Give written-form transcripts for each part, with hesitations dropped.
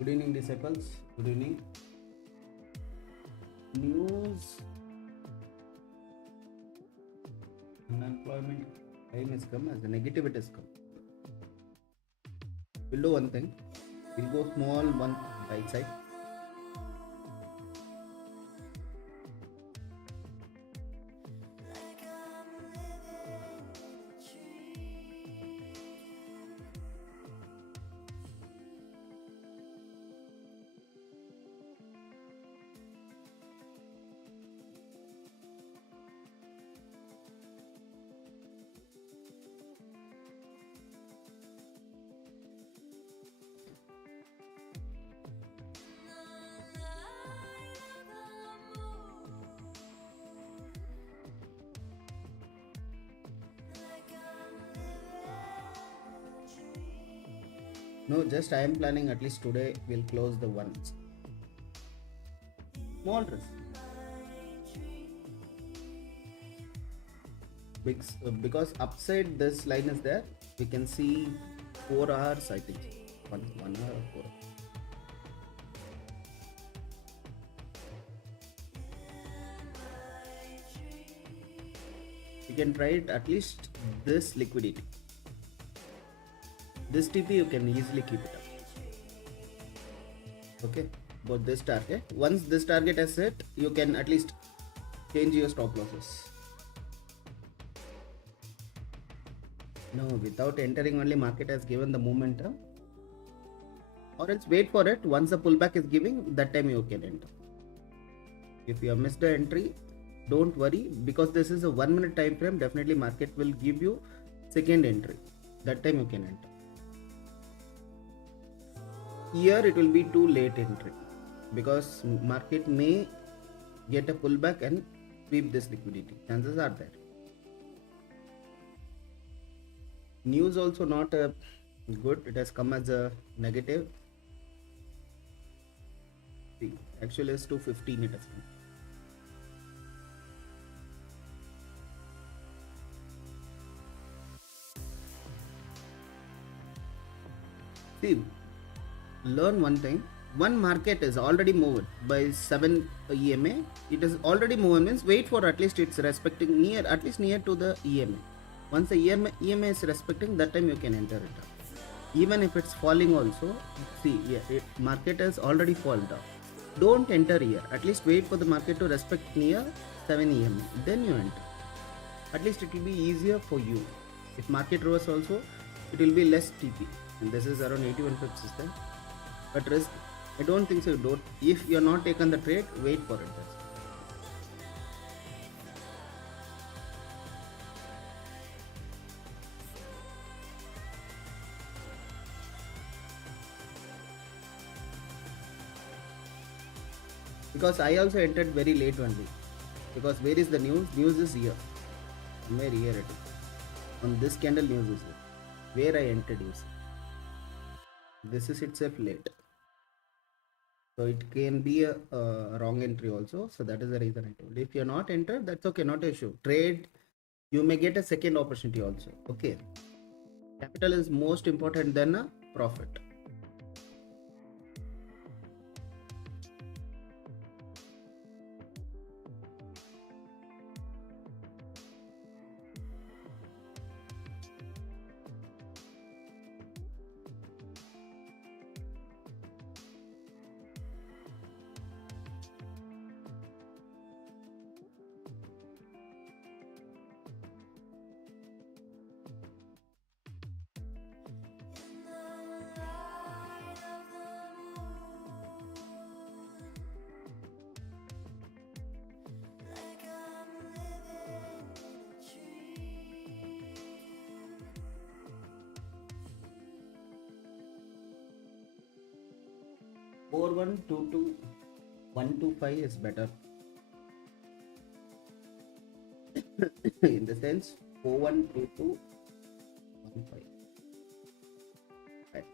Good evening, disciples. Good evening. News. Unemployment time has come as a negative it has come. We'll do one thing. We'll go small one right side. No, just I am planning at least today we'll close the ones. Small risk. Because upside this line is there, we can see 4 hours, I think. 1 hour or 4 hours. You can try it at least this liquidity. This TP you can easily keep it up. Okay, but this target, once this target is set, you can at least change your stop losses. No, without entering only market has given the momentum, or else wait for it. Once the pullback is giving, that time you can enter. If you have missed the entry, don't worry, because this is a 1 minute time frame. Definitely market will give you second entry. That time you can enter. Here it will be too late entry, because market may get a pullback and sweep this liquidity. Chances are there. News also not good. It has come as a negative. See, actually it's 215 it has come. See, learn one thing. One market is already moved by 7 EMA. It is already moved, means wait for at least it's respecting near, at least near to the EMA. Once the EMA is respecting, that time you can enter it. Even if it's falling also, see, market has already fallen down. Don't enter here. At least wait for the market to respect near 7 EMA. Then you enter. At least it will be easier for you. If market reverse also, it will be less TP. And this is around 81 pips is there. But risk, I don't think so. Don't. If you are not taken the trade, wait for it. Because I also entered very late only. Because where is the news? News is here. Somewhere here it is. On this candle news is here. Where I entered is. This is itself late. So it can be a wrong entry also. So that is the reason I told. If you are not entered, that's okay, not an issue. Trade, you may get a second opportunity also. Okay. Capital is most important than a profit. Four 125 is better. In the sense 412215. Right.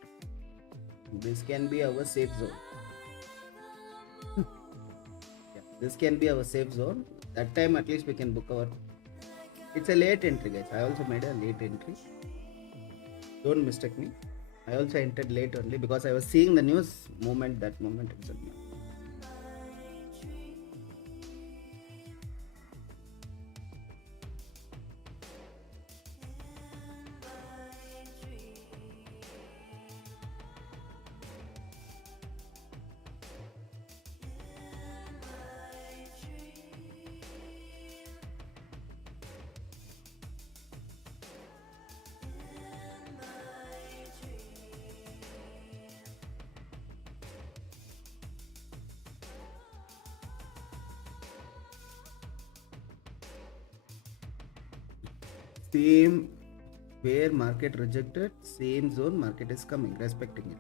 This can be our safe zone. Yeah, this can be our safe zone. That time at least we can book our. It's a late entry, guys. I also made a late entry. Don't mistake me. I also entered late only because I was seeing the news that moment itself. Same where market rejected, same zone market is coming, respecting it.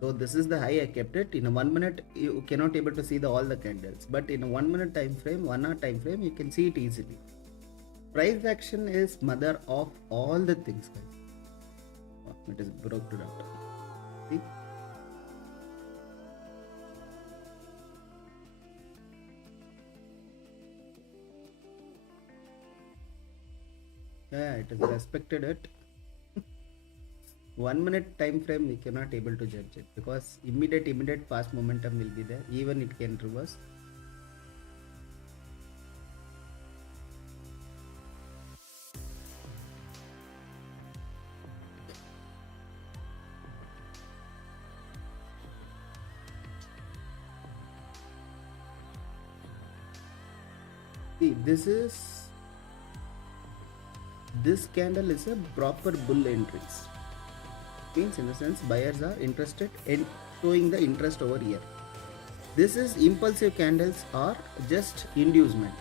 So this is the high I kept it. In a 1 minute you cannot able to see all the candles, but in a 1 minute time frame, 1 hour time frame, you can see it easily. Price action is mother of all the things, guys. Oh, it is broken out. See? Yeah, it is respected it. 1 minute time frame we cannot able to judge it because immediate fast momentum will be there, even it can reverse. See, this candle is a proper bull entries. Means in a sense buyers are interested in showing the interest over here. This is impulsive candles or just inducement.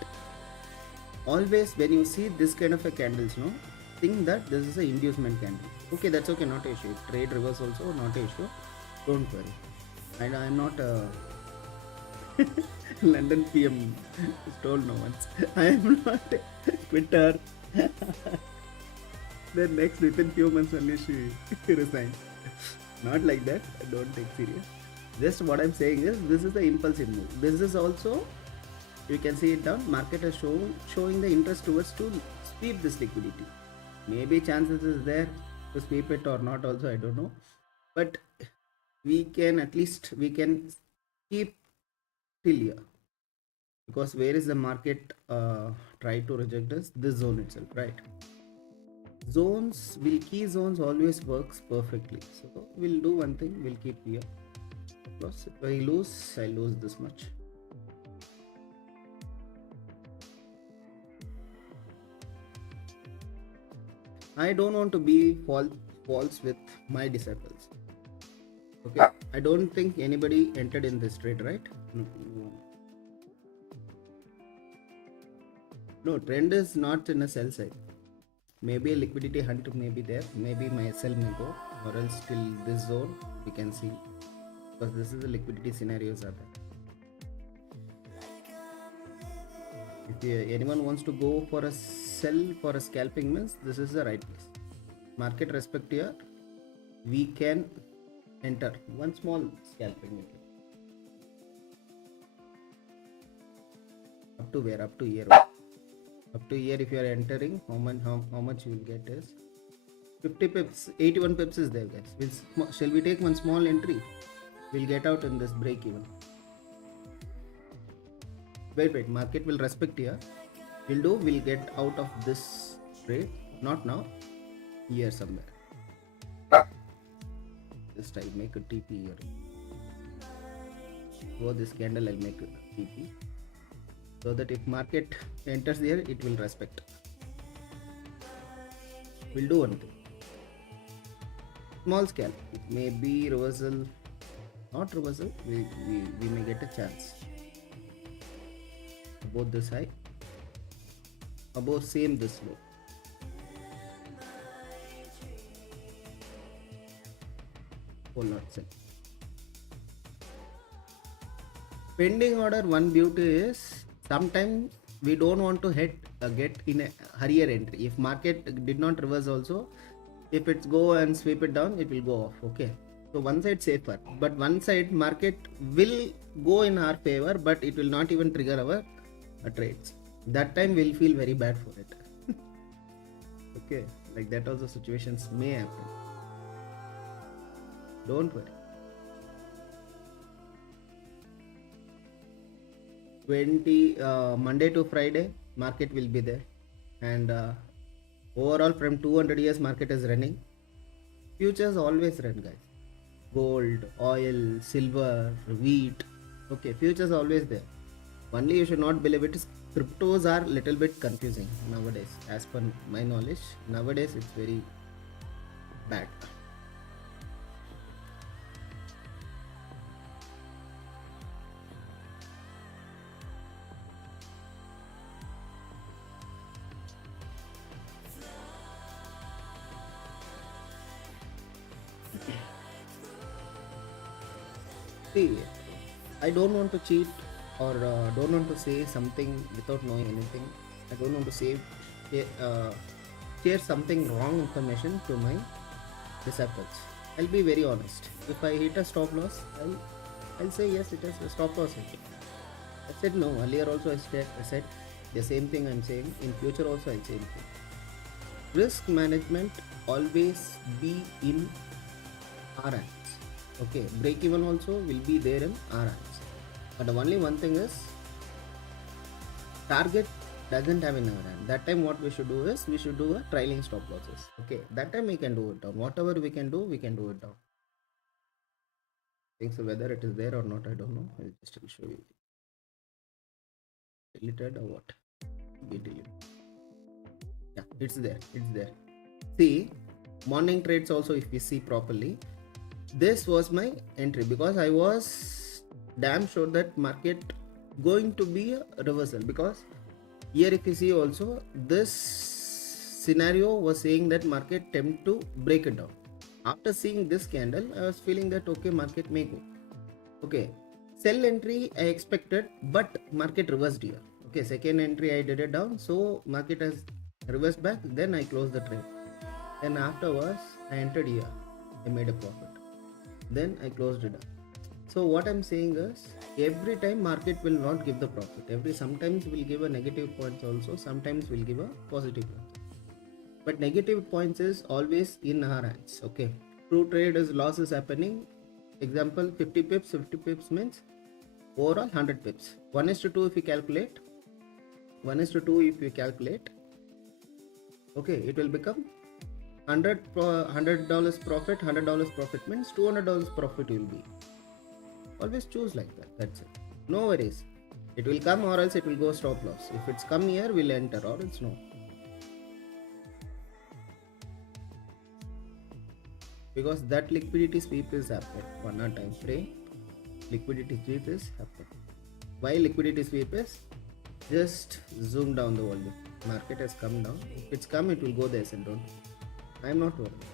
Always when you see this kind of a candles, no, think that this is a inducement candle. Okay, that's okay, not an issue. Trade reverse also not an issue. Don't worry. And I am not a London PM told no once. I am not a quitter. Then next within few months only she resigned. Not like that. Don't take serious. Just what I'm saying is this is the impulsive move. This is also, you can see it down. Market is showing the interest towards to sweep this liquidity. Maybe chances is there to sweep it or not also, I don't know. But we can at least keep till here. Because where is the market try to reject us? This zone itself, right? Key zones always works perfectly. So we'll do one thing, we'll keep here. Plus if I lose this much. I don't want to be false with my disciples. Okay, I don't think anybody entered in this trade, right? No, trend is not in a sell side. Maybe a liquidity hunt may be there, maybe my sell may go, or else till this zone we can see, because this is the liquidity scenarios are there. If anyone wants to go for a sell for a scalping, means this is the right place. Market respect here, we can enter one small scalping. Up to where? Up to here. Up to here if you are entering, how much you will get is 50 pips, 81 pips is there, guys. Shall we take one small entry? We'll get out in this break even. Wait, market will respect here. We'll get out of this trade, not now, here somewhere. Just I'll make a TP here. For this candle I'll make a TP. So that if market enters here, it will respect. We'll do one thing. Small scale. It may be reversal, not reversal. We may get a chance. Above this high, above same this low. Whole not sell. Pending order, one beauty is sometimes we don't want to get in a hurrier entry. If market did not reverse also, if it's go and sweep it down, it will go off. Okay, so one side safer, but one side market will go in our favor, but it will not even trigger our trades. That time we'll feel very bad for it. Okay, like that also situations may happen. Don't worry. 20 Monday to Friday market will be there, and overall from 200 years market is running. Futures always run, guys. Gold, oil, silver, wheat. Okay, futures always there. Only you should not believe it is cryptos are little bit confusing nowadays. As per my knowledge, nowadays it's very bad. See, I don't want to cheat or don't want to say something without knowing anything. I don't want to say share something wrong information to my disciples. I'll be very honest. If I hit a stop loss, I'll say yes, it is a stop loss. I said no. Earlier also I said the same thing I'm saying. In future also I'll say the same. Risk management always be in our hands. Okay, break even also will be there in our hands. But the only one thing is target doesn't have in our hand. That time what we should do is we should do a trailing stop losses. Okay, that time we can do it down. Whatever we can do it down. I think so whether it is there or not, I don't know. I'll just show you. Deleted or what? Be deleted. Yeah, it's there. It's there. See, morning trades also if we see properly. This was my entry because I was damn sure that market going to be a reversal, because here if you see also this scenario was saying that market attempt to break it down. After seeing this candle, I was feeling that okay, market may go. Okay, sell entry I expected, but market reversed here. Okay, second entry I did it down, so market has reversed back. Then I closed the trade. Then afterwards I entered here. I made a profit. Then I closed it up. So what I'm saying is every time market will not give the profit. Sometimes will give a negative points also. Sometimes will give a positive points. But negative points is always in our hands. Okay. True trade is loss is happening. Example 50 pips. 50 pips means overall 100 pips. 1:2 if you calculate. 1:2 if you calculate. Okay, it will become $100 profit. $100 profit means $200 profit will be. Always choose like that. That's it. No worries. It will come or else it will go stop loss. If it's come here, we'll enter, or it's no. Because that liquidity sweep is happening. 1 hour time frame. Liquidity sweep is happening. Why liquidity sweep is? Just zoom down the volume. Market has come down. If it's come, it will go there and down. I'm not worried.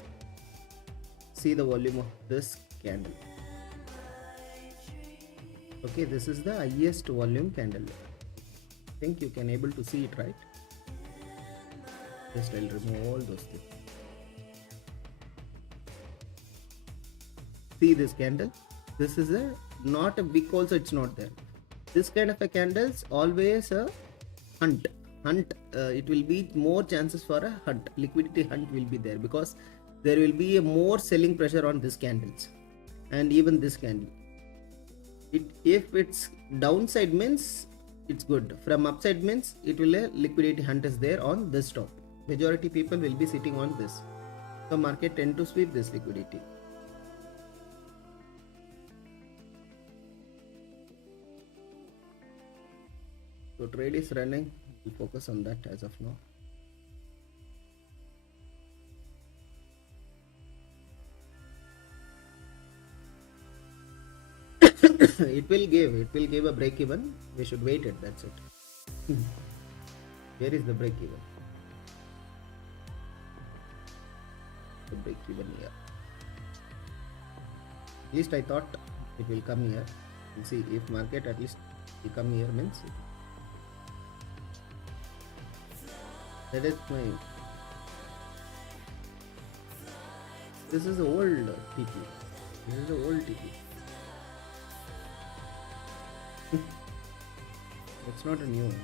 See the volume of this candle. Okay, this is the highest volume candle. I think you can able to see it, right? Just I'll remove all those things. See this candle? This is not a wick also, it's not there. This kind of a candles always a hunt. It will be more chances for a hunt. Liquidity hunt will be there because there will be a more selling pressure on this candles and even this candle. If it's downside means it's good. From upside means it will a liquidity hunt is there on this top. Majority people will be sitting on this. So market tend to sweep this liquidity. So trade is running. We'll focus on that as of now. it will give a break even. We should wait it. That's it. Where is the break even? The break even here. At least I thought it will come here. We'll see if market at least will come here means it. That is my. This is the old TP. This is the old TP. It's not a new entry.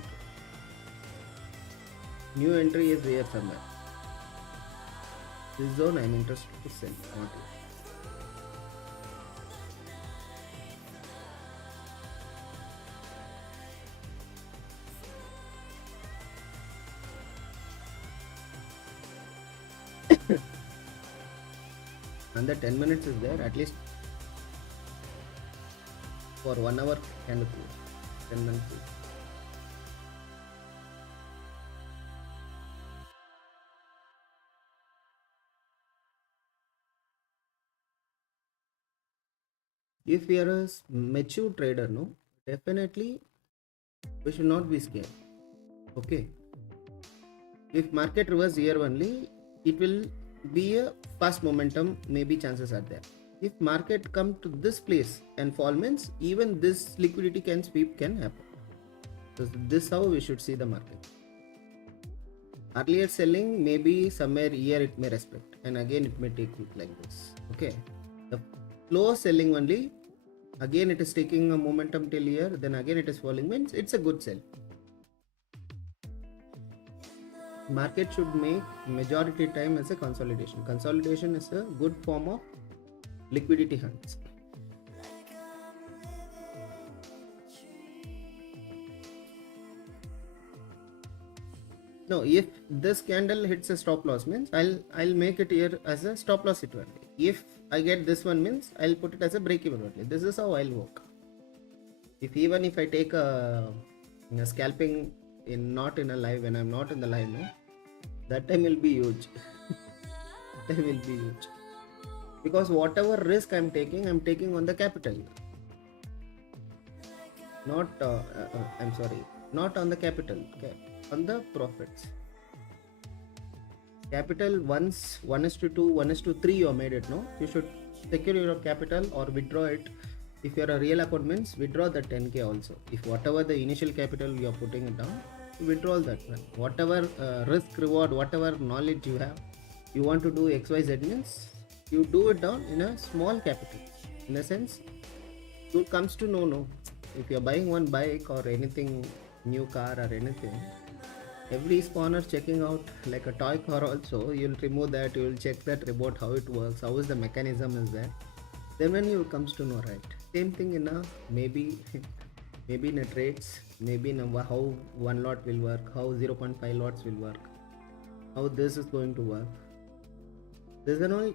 New entry is here somewhere. This zone I am interested to sell, not it. and the 10 minutes is there at least for 1 hour candle close. 10 minutes. If we are a mature trader, no, definitely we should not be scared. Okay. If market reverse here only, it will be a fast momentum, maybe chances are there. If market come to this place and fall means even this liquidity can sweep can happen. So this is how we should see the market. Earlier selling maybe somewhere here it may respect and again it may take it like this. Okay. The slow selling only, again it is taking a momentum till here, then again it is falling means it's a good sell. Market should make majority time as a consolidation. Consolidation is a good form of liquidity hunts. No, if this candle hits a stop loss means I'll make it here as a stop loss hit only. If I get this one means I'll put it as a break even only. This is how I'll work. Even if I take a scalping in not in a live, when I'm not in the live, no, that time will be huge. That time will be huge. Because whatever risk I'm taking on the capital. Not I'm sorry, not on the capital, okay, on the profits. Capital once 1:2, 1:3 you made it, no, you should secure your capital or withdraw it. If you're a real account means withdraw the 10k also. If whatever the initial capital you are putting it down, withdraw that one. Whatever risk reward, whatever knowledge you have, you want to do XYZ means you do it down in a small capital. In a sense, you comes to know, no, if you're buying one bike or anything, new car or anything, every spawner checking out like a toy car also, you'll remove that, you'll check that about how it works, how is the mechanism is there, then when you comes to know, right? Same thing in a maybe maybe in a trades, maybe in a how one lot will work, how 0.5 lots will work, how this is going to work. This is all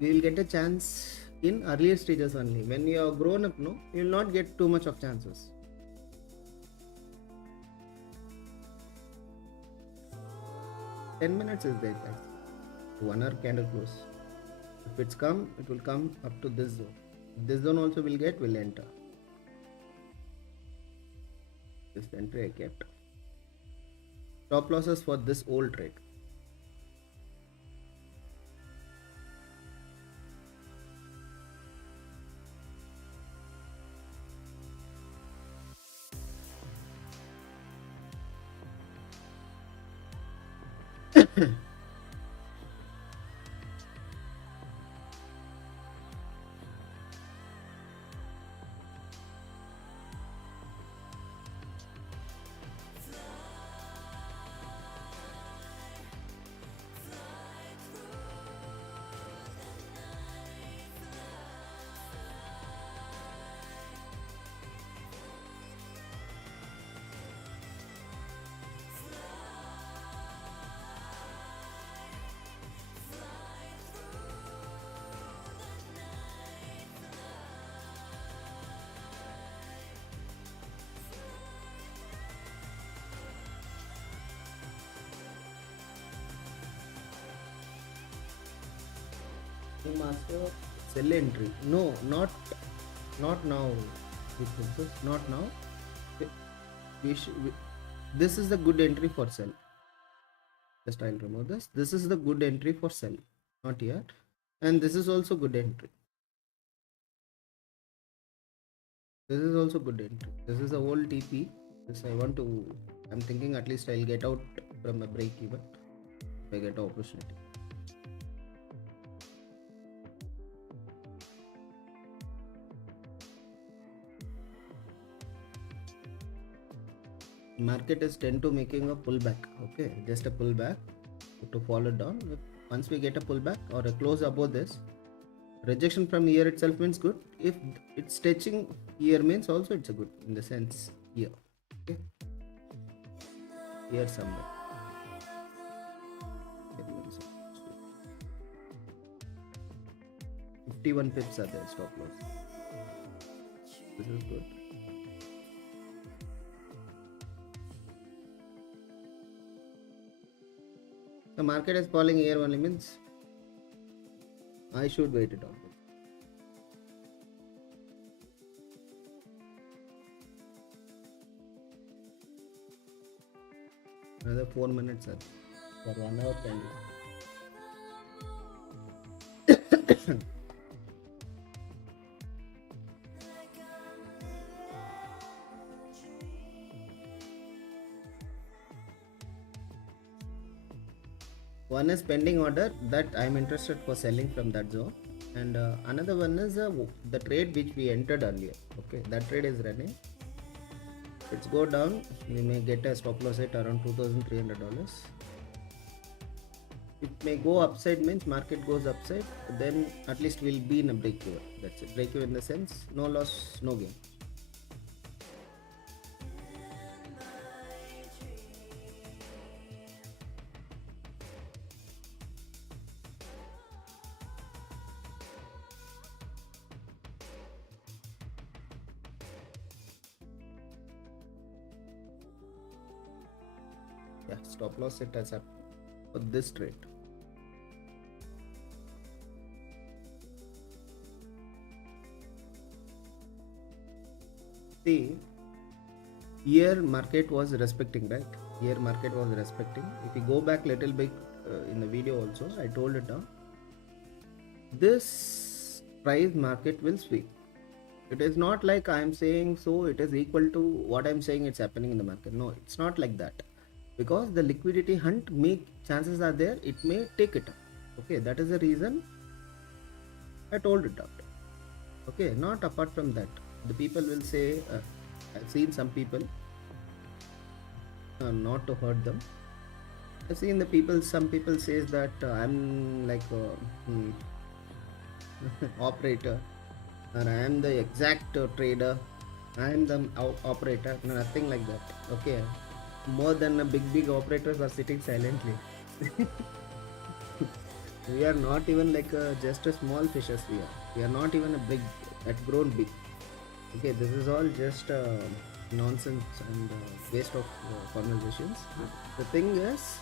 we will get a chance in earlier stages only. When you are grown up, no, you will not get too much of chances. "10 minutes is there, guys. 1 hour candle close. If it's come, it will come up to this zone. This zone also will enter. This entry I kept. Stop losses for this old trade. Master sell entry. No, not now. Not now. This is the good entry for sell. Just I'll remove this. This is the good entry for sell. Not yet. And this is also good entry. This is also good entry. This is a old TP. This I'm thinking at least I'll get out from a break even if I get an opportunity. Market is tend to making a pullback. Okay, just a pullback to follow down. Once we get a pullback or a close above this, rejection from here itself means good. If it's touching here means also it's a good in the sense here. Okay, here somewhere. 51 pips are there stop loss. This is good. The market is falling here only means I should wait it out. Another 4 minutes for 1 hour candle. One is pending order that I am interested for selling from that zone, and another one is the trade which we entered earlier. Okay, that trade is running. Let's go down. We may get a stop loss at around $2,300. It may go upside, means market goes upside, then at least we'll be in a break even. That's it. Break even in the sense no loss, no gain. Yeah, stop loss it has up for this trade. See, here market was respecting, right? Here market was respecting. If you go back little bit in the video also, I told it down. This price market will sweep. It is not like I am saying so it is equal to what I am saying it's happening in the market. No, it's not like that. Because the liquidity hunt chances are there, it may take it up. Okay, that is the reason I told it out. Okay, not apart from that. The people will say, I've seen some people, not to hurt them. I've seen the people, some people says that I'm like operator, or I am the exact trader, I am the operator, nothing like that. Okay, more than a big operators are sitting silently. We are not even like just a small fishes. We are not even a big that grown big. Okay, this is all just nonsense and waste of conversations. The thing is,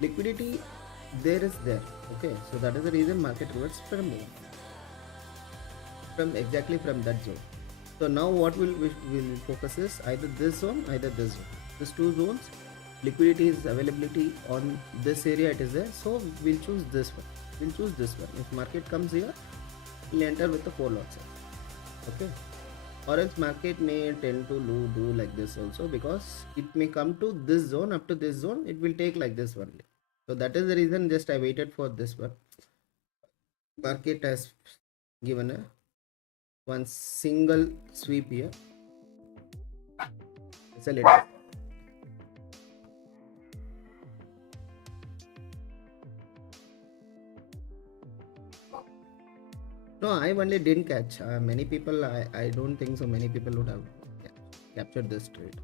liquidity there is there. Okay, so that is the reason market reverts from exactly from that zone. So now what we will focus is either this zone, either this zone. These two zones, liquidity is availability on this area, it is there. So we'll choose this one. We'll choose this one. If market comes here, we'll enter with the 4 lots. Okay. Or else market may tend to do like this also, because it may come to this zone, up to this zone, it will take like this one. So that is the reason just I waited for this one. Market has given a one single sweep here. Sell it. No, I only didn't catch. Many people, I don't think so many people would have captured this trade.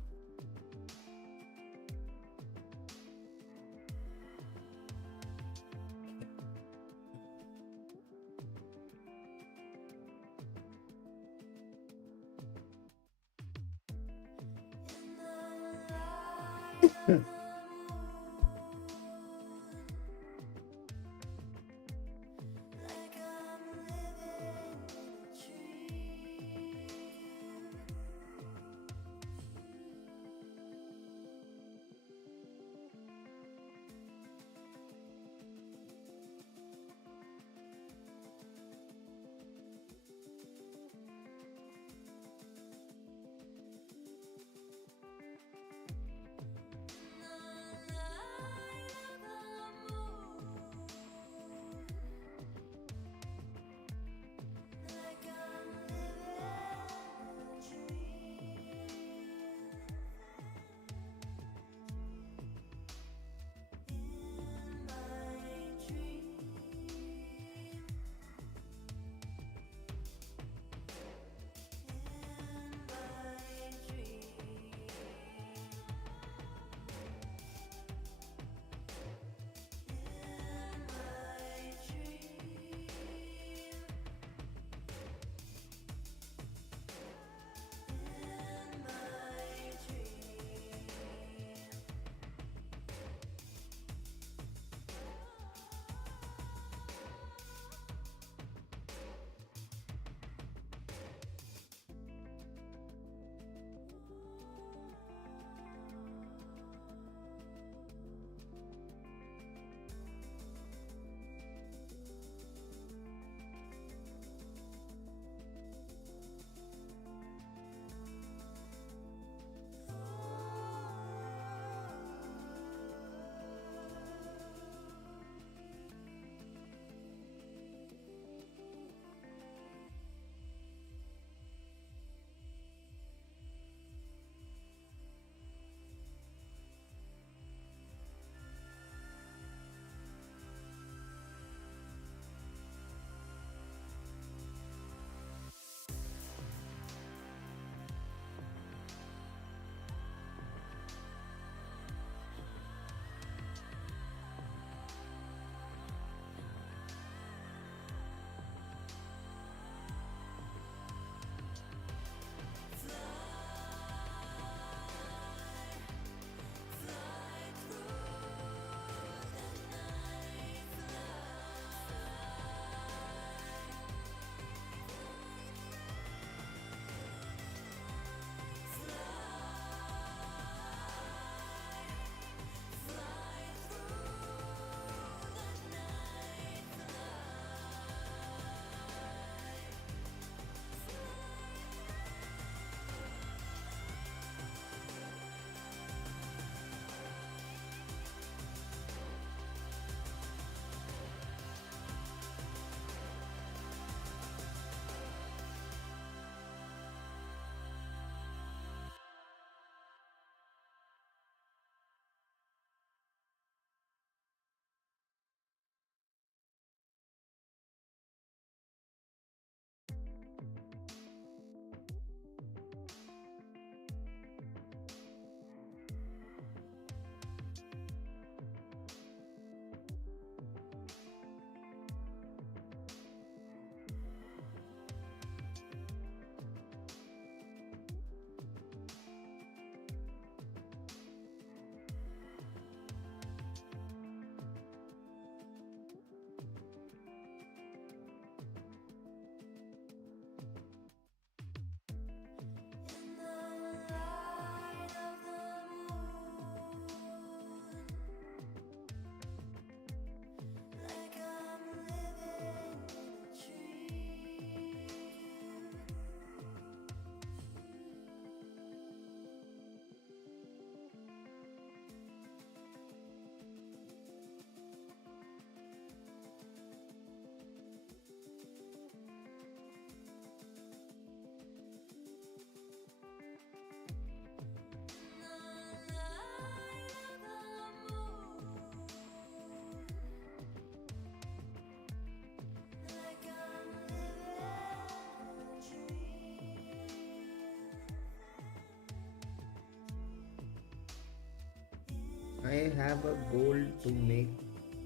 I have a goal to make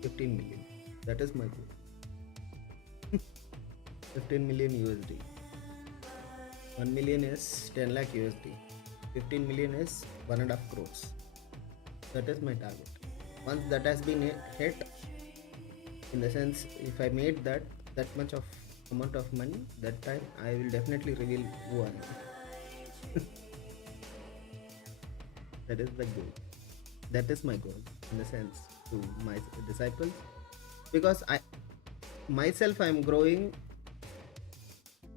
15 million. That is my goal. 15 million USD. 1 million is 10 lakh USD. 15 million is 1.5 crores. That is my target. Once that has been hit, in the sense if I made that much of amount of money, that time I will definitely reveal who I am. That is the goal. That is my goal, in the sense, to my disciples, because I myself, I am growing.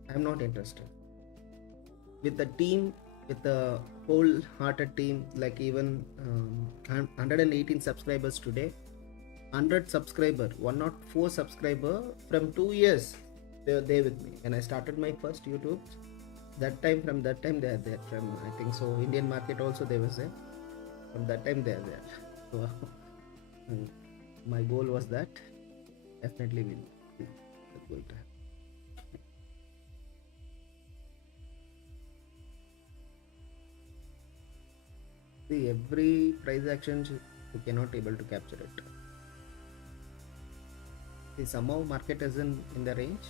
I am not interested with the team, with the wholehearted team, like even 118 subscribers today, 100 subscriber, 104 subscriber from 2 years. They were there with me when I started my first YouTube. From that time they are there. From, I think so, Indian market also they was there. From that time they are there. So my goal was that definitely will be the goal to have. See, every price action you cannot able to capture it. See, somehow market isn't in the range.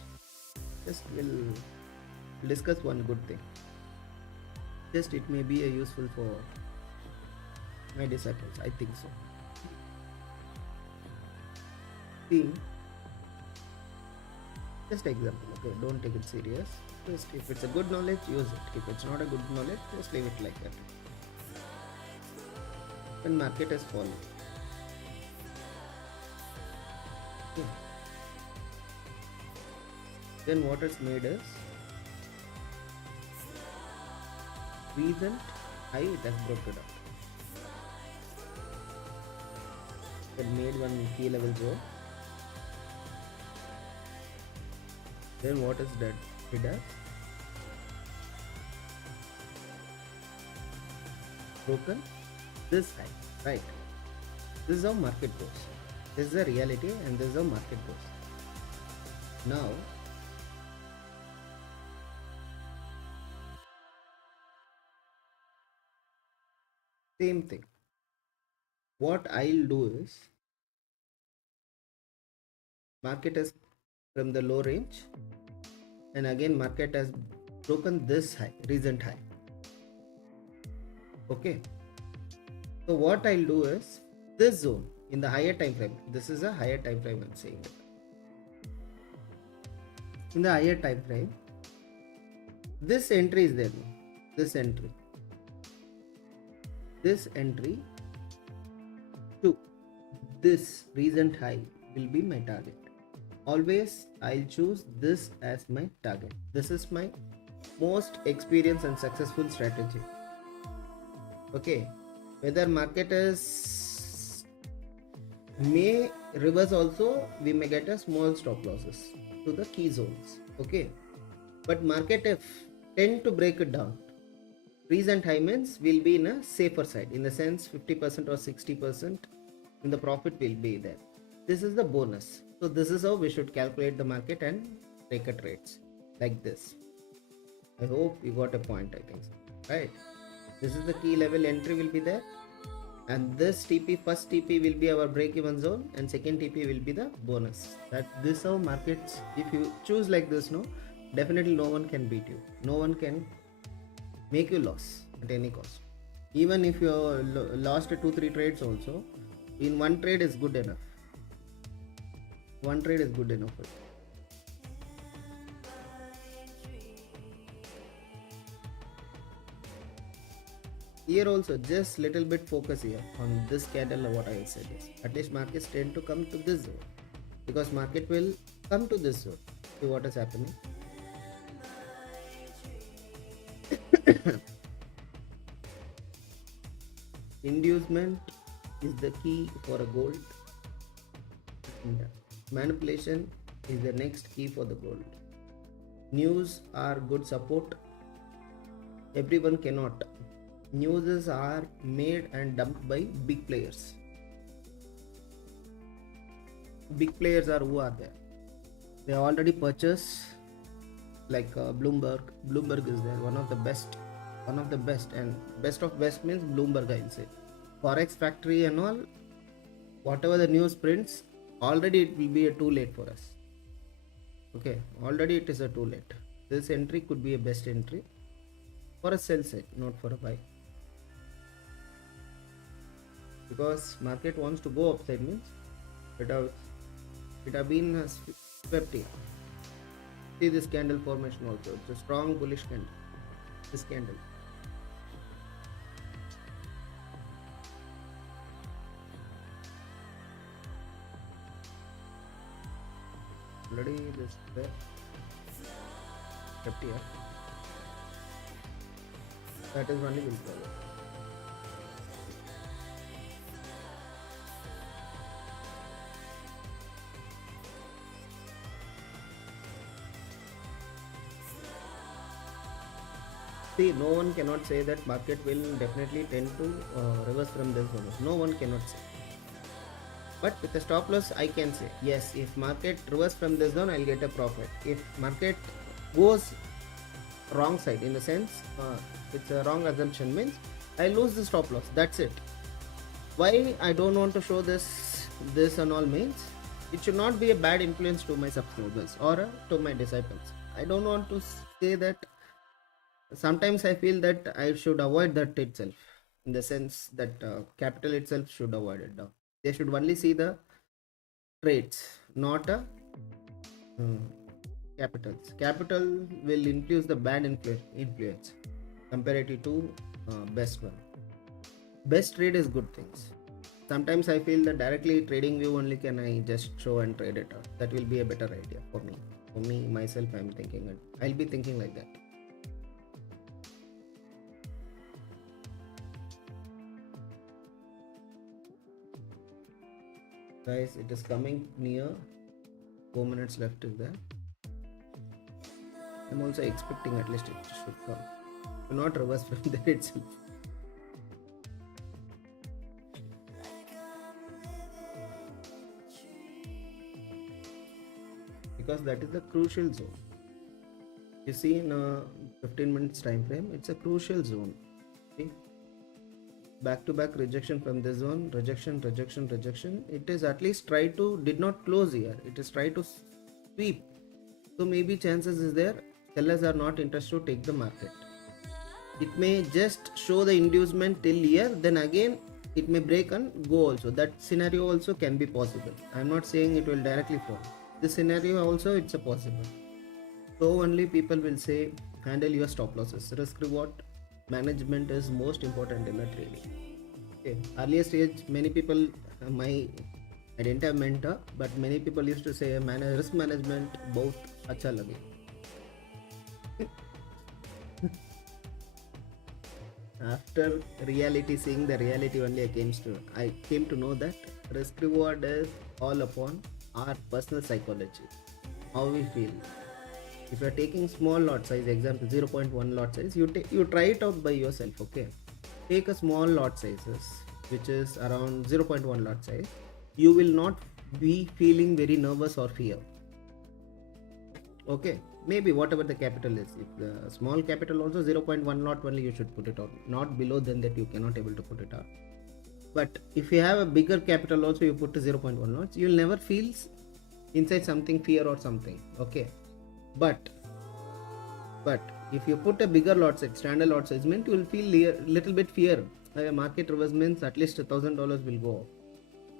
Just we'll discuss one good thing. Just it may be a useful for my disciples. I think so. See, just example. Okay, don't take it serious. Just if it's a good knowledge, use it. If it's not a good knowledge, just leave it like that. When market is falling, okay, then what is made is recent high, it has broken up. It made one key level zone. Then what is that? It has broken this high, right? This is how market goes. This is the reality, and this is how market goes. Now, same thing. What I'll do is, market is from the low range, and again market has broken this high, recent high. Okay. So what I'll do is, this zone in the higher time frame, this is a higher time frame I'm saying it. In the higher time frame, this entry is there. This entry to this recent high will be my target. Always I'll choose this as my target. This is my most experienced and successful strategy. Okay, whether market is may reverse also, we may get a small stop losses to the key zones. Okay, but market if tend to break it down, recent high means will be in a safer side, in the sense 50% or 60% in the profit will be there. This is the bonus. So this is how we should calculate the market and take a trades like this. I hope you got a point. I think so, right? This is the key level entry will be there, and this TP, first TP will be our break even zone, and second TP will be the bonus. That this how markets, if you choose like this, no, definitely no one can beat you. No one can make you loss at any cost. Even if you lost 2-3 trades also, in one trade is good enough. One trade is good enough for you. Here also, just little bit focus here on this candle. What I said is, at least markets tend to come to this zone, because market will come to this zone. See what is happening. Inducement is the key for a gold. Manipulation is the next key for the gold. News are good support. Everyone cannot. News are made and dumped by big players. Big players are who are there? They already purchased, like Bloomberg. Bloomberg is there, one of the best, and best of best means Bloomberg, I'll say. Forex factory and all, whatever the news prints, already it will be a too late for us. Okay, already it is a too late. This entry could be a best entry for a sell side, not for a buy. Because market wants to go upside means it have been swept here. See this candle formation also. It's a strong bullish candle. This candle. Already this there. Swept here. That is only will follow. See, no one cannot say that market will definitely tend to reverse from this zone. No one cannot say. But with a stop loss, I can say yes. If market reverse from this zone, I'll get a profit. If market goes wrong side, in the sense it's a wrong assumption, means I lose the stop loss. That's it. Why I don't want to show this and all means it should not be a bad influence to my subscribers or to my disciples. I don't want to say that. Sometimes I feel that I should avoid that itself, in the sense that capital itself should avoid it. They should only see the trades, not capitals. Capital will influence the bad influence comparative to best one. Best trade is good things. Sometimes I feel that directly trading view only can I just show and trade it out. That will be a better idea for me. For me myself, I'm thinking it. I'll be thinking like that. Guys, it is coming near. 4 minutes left is there. I'm also expecting at least it should come. Do not reverse from there itself. Because that is the crucial zone. You see in a 15 minutes time frame, it's a crucial zone. See? Back to back rejection from this zone, rejection. It is at least did not close here. It is try to sweep. So maybe chances is there, sellers are not interested to take the market. It may just show the inducement till here, then again it may break and go also. That scenario also can be possible. I'm not saying it will directly fall. This scenario also it's a possible. So only people will say handle your stop losses. Risk reward management is most important in a trading. Okay. Earlier stage, many people, I didn't have mentor, but many people used to say risk management both acha lage. After seeing the reality only, I came to know that risk reward is all upon our personal psychology, how we feel. If you are taking small lot size, example 0.1 lot size, you try it out by yourself. Okay, take a small lot sizes which is around 0.1 lot size. You will not be feeling very nervous or fear. Okay, maybe whatever the capital is, if the small capital also 0.1 lot only, you should put it out, not below than that you cannot able to put it out. But if you have a bigger capital also, you put to 0.1 lots, you will never feel inside something fear or something. Okay, but if you put a bigger lot size, standard lot size, meant you will feel little bit fear. Market reverse means at least $1,000 will go off,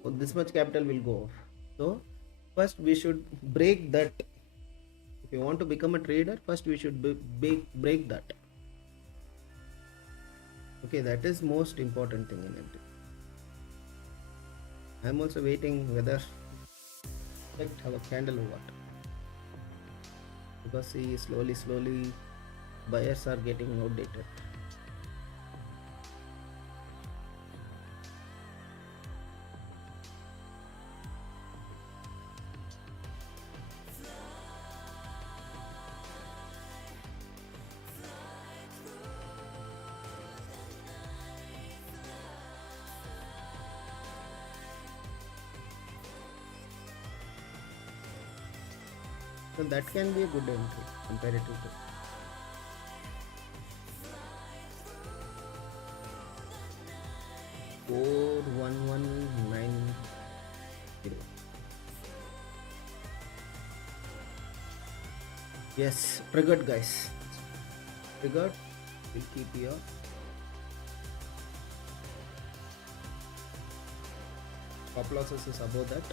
or this much capital will go off. So first we should break that. If you want to become a trader, first we should break that. Okay, that is most important thing in it. I'm also waiting whether have a candle or what, because see, slowly buyers are getting outdated. So that can be a good entry comparative to. 41190. Yes, triggered guys. Triggered. We'll keep here. Stop losses is above that.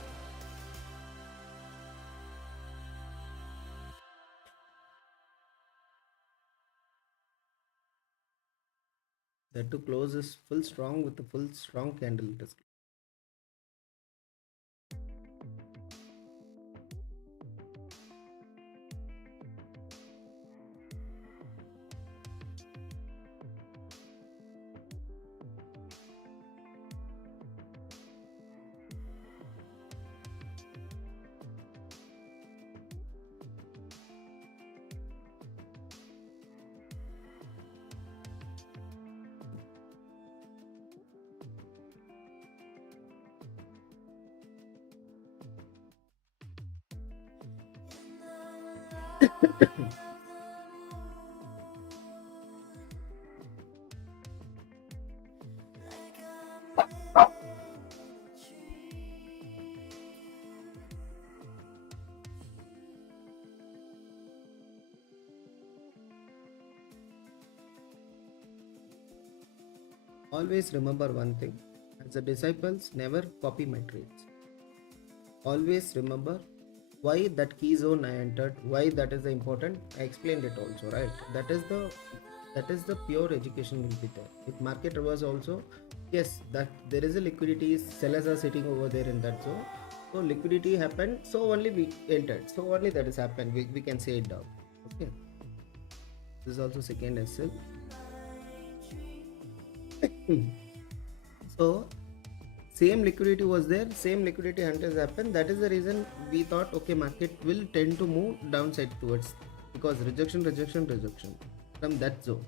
That to close is full strong with a full strong candle. It is. Always remember one thing. As the disciples, never copy my traits. Always remember why that key zone I entered, why that is the important. I explained it also, right? That is the pure education will be there. With market reverse also, yes, that there is a liquidity, sellers are sitting over there in that zone. So liquidity happened, so only we entered. So only that has happened. We can say it down. Okay. This is also second SL. So same liquidity was there, same liquidity hunt has happened. That is the reason we thought, okay, market will tend to move downside towards, because rejection from that zone.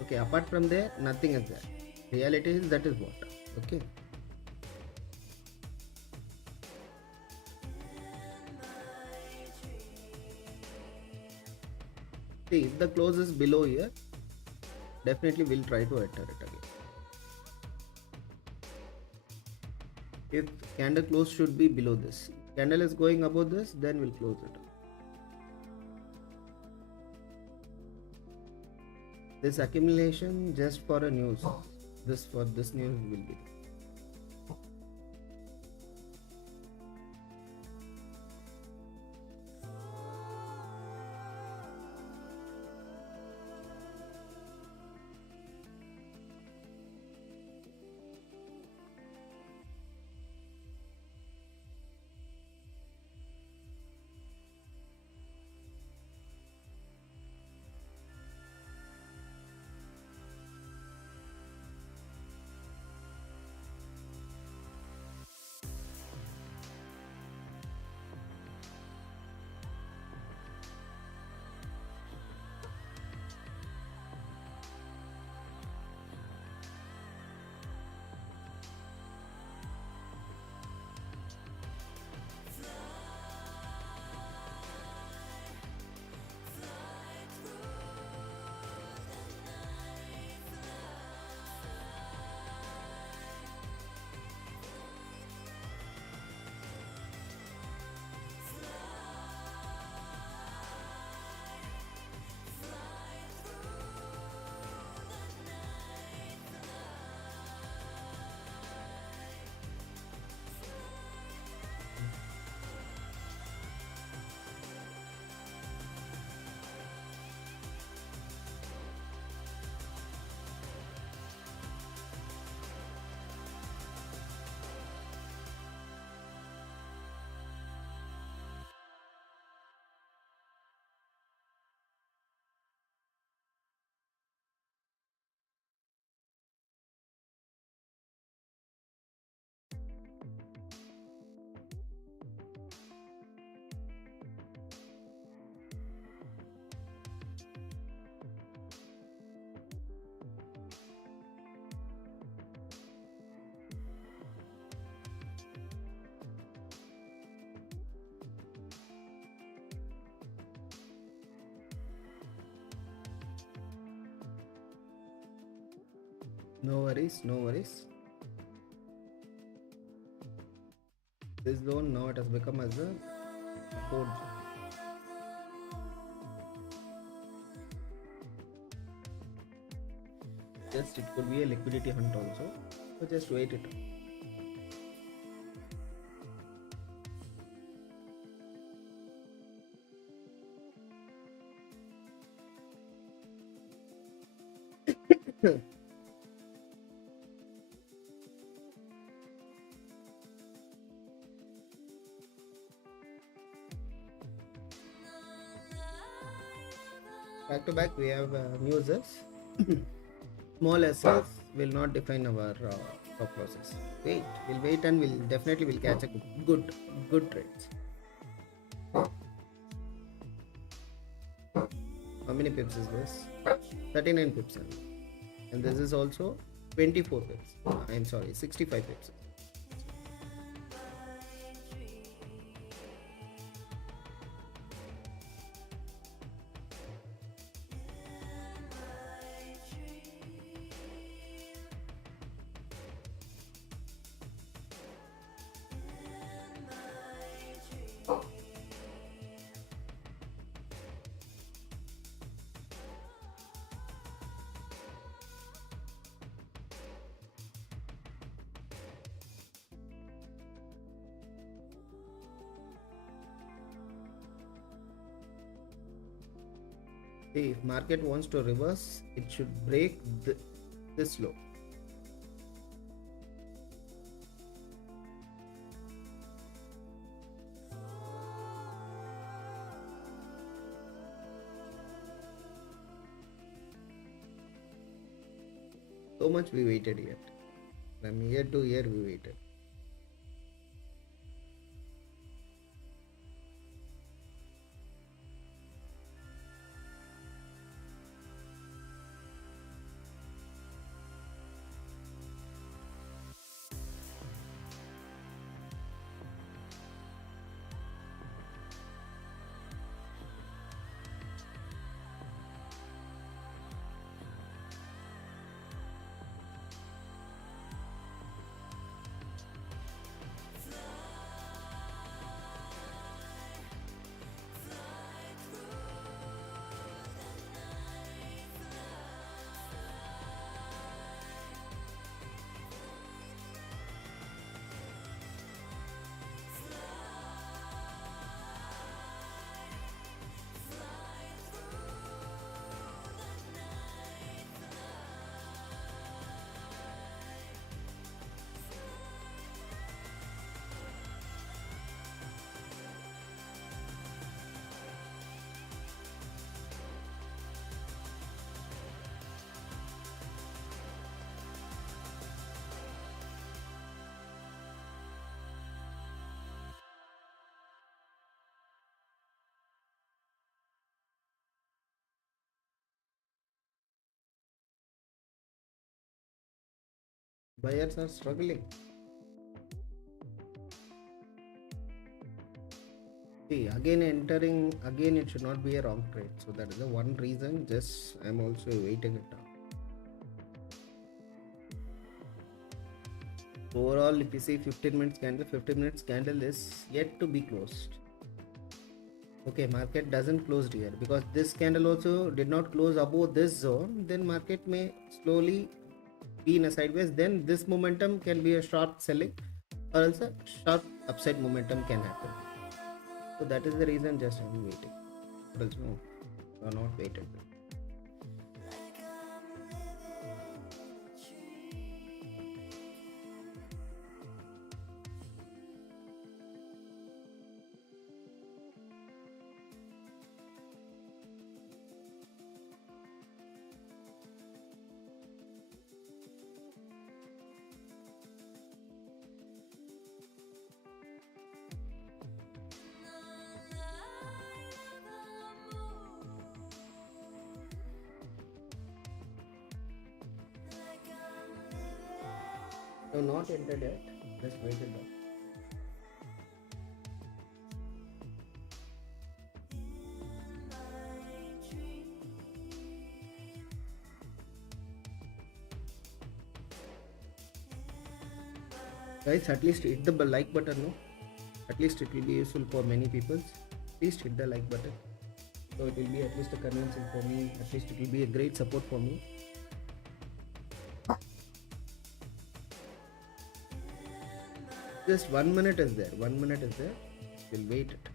Okay, apart from there, nothing is there. Reality is that is what. Okay. See, if the close is below here, definitely we'll try to enter it again. If candle close should be below this, candle is going above this, then we'll close it. This accumulation just for a news. This for this news will be. No worries, no worries. This zone now it has become as a support zone. Just it could be a liquidity hunt also, so just wait it. Back to back we have newses. Small SLs will not define our stop losses. We'll wait and we'll definitely will catch a good trades. How many pips is this? 39 pips, and this is also 24 pips. I'm sorry, 65 pips. See, if market wants to reverse, it should break this low. So much we waited yet. From year to year we waited. Buyers are struggling. See, again it should not be a wrong trade. So that is the one reason. Just I'm also waiting it out. Overall, if you see 15 minutes candle is yet to be closed. Okay, market doesn't close here because this candle also did not close above this zone. Then market may slowly be in a sideways. Then this momentum can be a short selling, or else a sharp upside momentum can happen. So that is the reason just I'm waiting. Or else no, or not waited. So not entered yet. Just wait it out. Guys, at least hit the like button, no? At least it will be useful for many people. Please hit the like button. So it will be at least a convincing for me. At least it will be a great support for me. Just 1 minute is there. 1 minute is there. We'll wait it.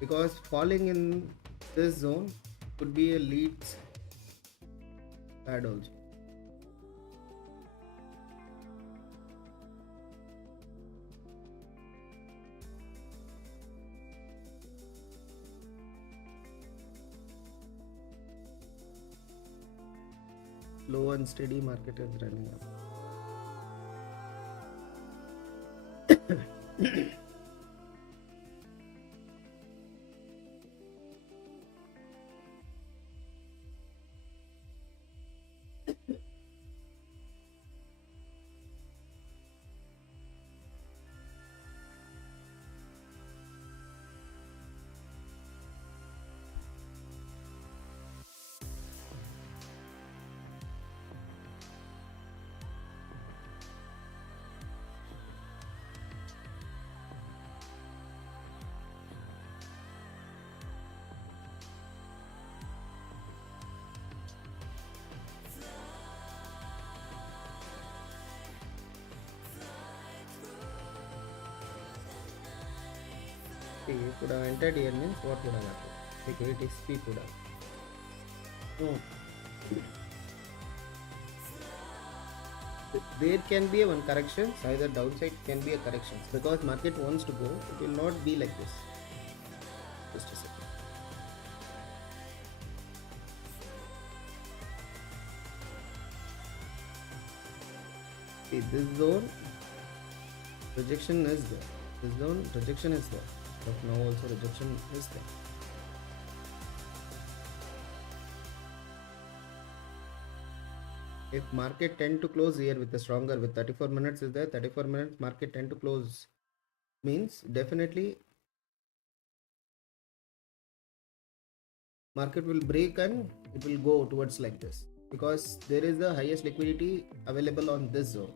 Because falling in this zone could be a leads bad also. Slow and steady market is running up. See, you could have entered here means what would have happened? Security speed would have. No. There can be a one correction, either downside can be a correction. Because market wants to go, it will not be like this. Just a second. See, this zone rejection is there. This zone rejection is there. But now also rejection is there. If market tend to close here with a stronger, with 34 minutes is there, 34 minutes market tend to close means definitely market will break and it will go towards like this, because there is the highest liquidity available on this zone.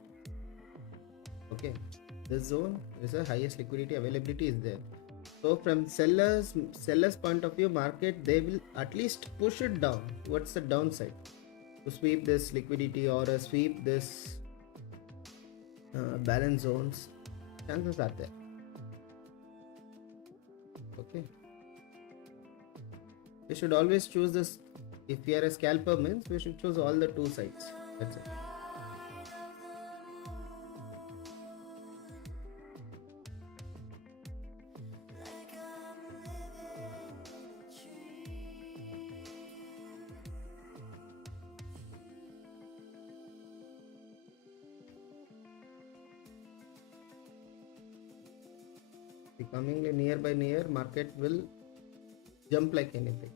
Okay, this zone is the highest liquidity availability is there. So from sellers point of view, market they will at least push it down towards the downside to sweep this liquidity or sweep this balance zones. Chances are there. Okay, we should always choose this. If we are a scalper means we should choose all the two sides. That's it. Becomingly near by near, market will jump like anything.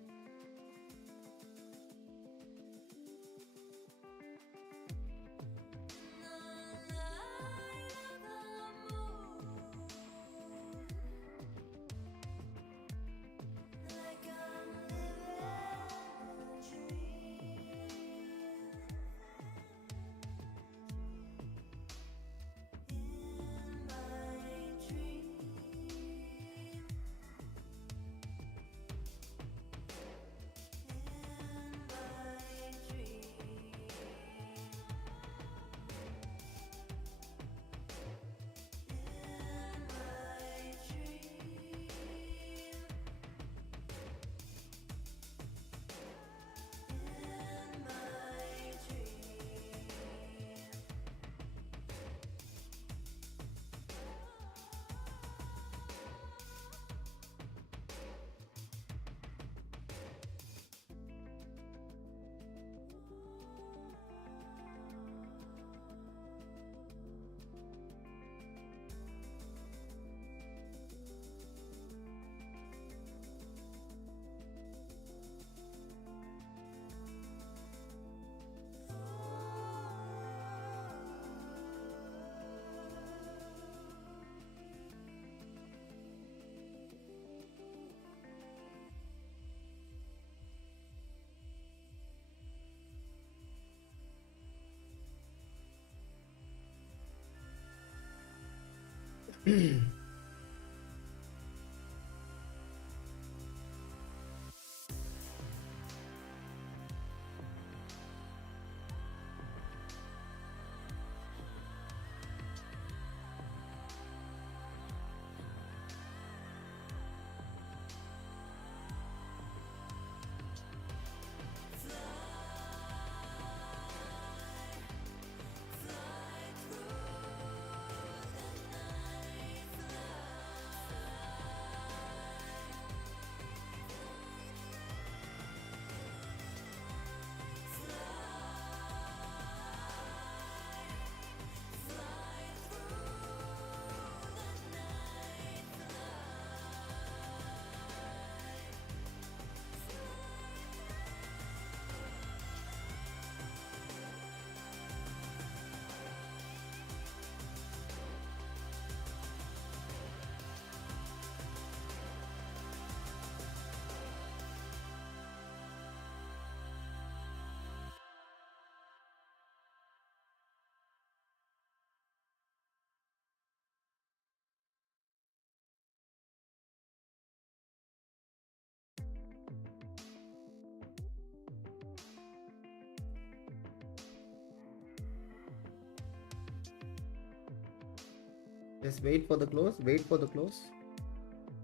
Just wait for the close, wait for the close,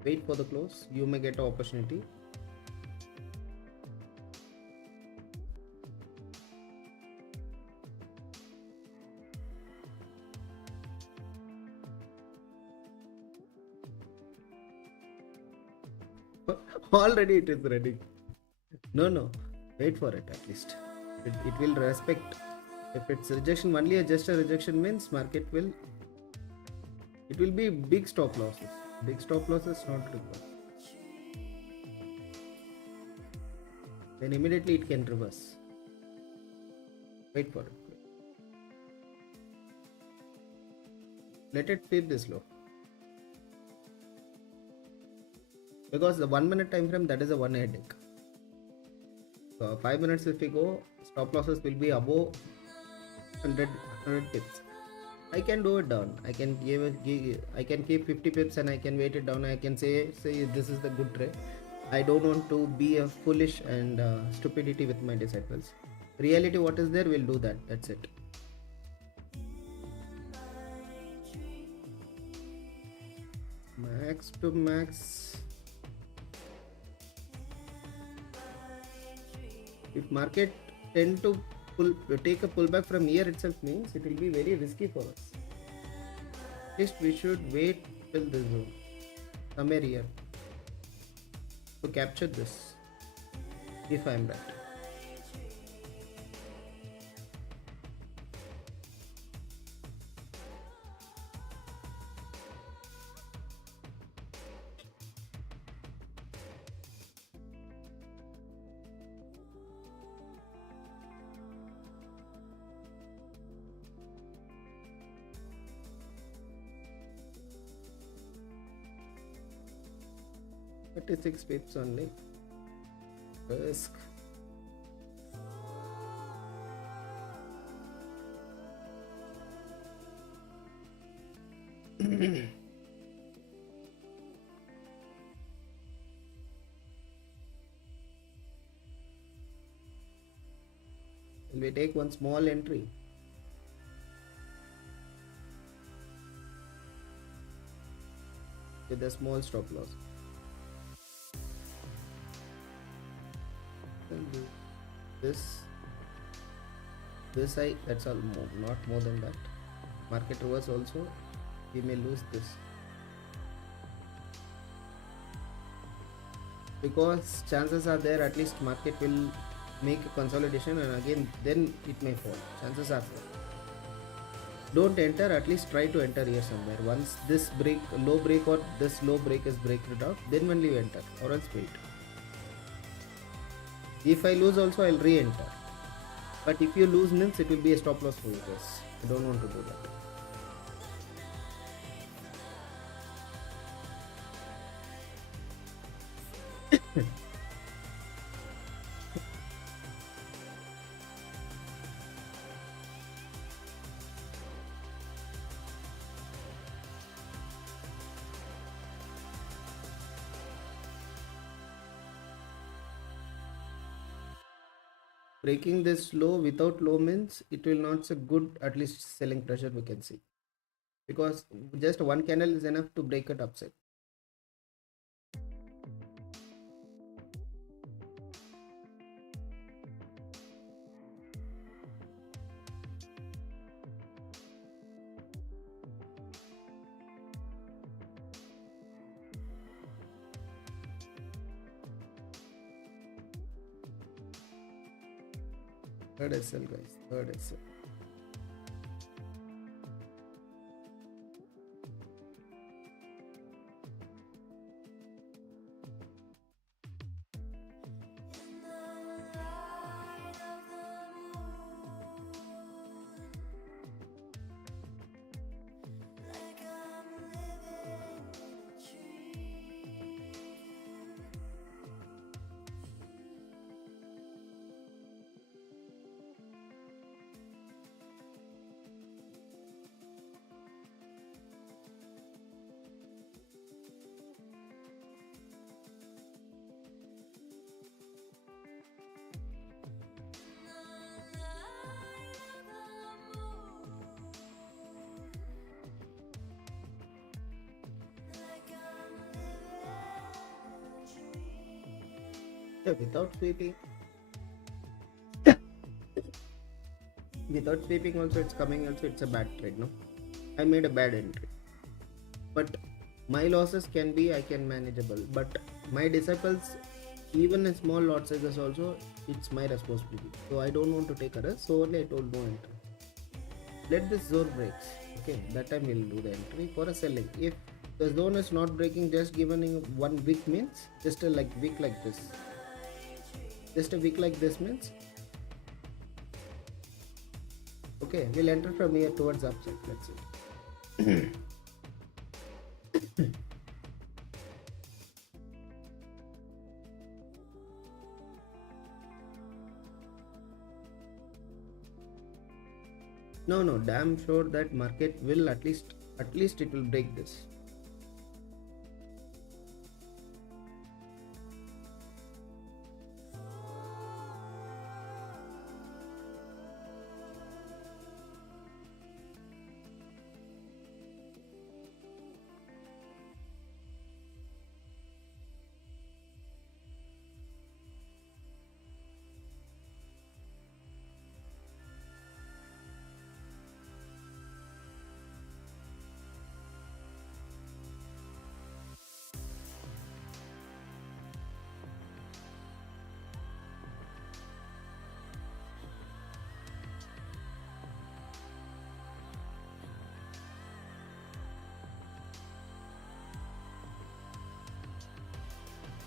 wait for the close. You may get an opportunity. Already it is ready. No, wait for it at least. It will respect. If it's rejection, only just a rejection means market will, it will be big stop losses. Big stop losses not required. Then immediately it can reverse. Wait for it. Let it flip this low. Because the 1 minute time frame, that is a one headache. So 5 minutes if we go, stop losses will be above 100 pips. I can do it down. I can I can keep 50 pips and I can weight it down. I can say this is the good trade. I don't want to be a foolish and stupidity with my disciples. Reality, what is there, we'll do that. That's it. Max to max. If market tend to take a pullback from here itself, means it will be very risky for us. At least we should wait till this zone, somewhere here, to capture this, if I am right. Six pips only. Risk. We take one small entry. With a small stop loss. This I, that's all, not more than that. Market reverse also, we may lose this, because chances are there at least market will make a consolidation and again then it may fall. Chances are there. Don't enter, at least try to enter here somewhere. Once this break, low break or this low break is breaked out, then only you enter, or else wait. If I lose also, I'll re-enter. But if you lose means it will be a stop loss for you guys. I don't want to do that. breaking this low without low means it will not a good at least selling pressure we can see, because just one candle is enough to break it upside. Third SL guys, third SL. Yeah, without sweeping also it's coming also, it's a bad trade, no? I made a bad entry, but my losses can be, I can manageable, but my disciples, even in small lot sizes also, it's my responsibility, so I don't want to take a risk, so only I told no entry. Let this zone breaks, okay, that time we'll do the entry for a selling. If the zone is not breaking, just given in 1 week means just a like week like this, just a week like this means okay, we'll enter from here towards upside, let's see. No, damn sure that market will at least it will break this.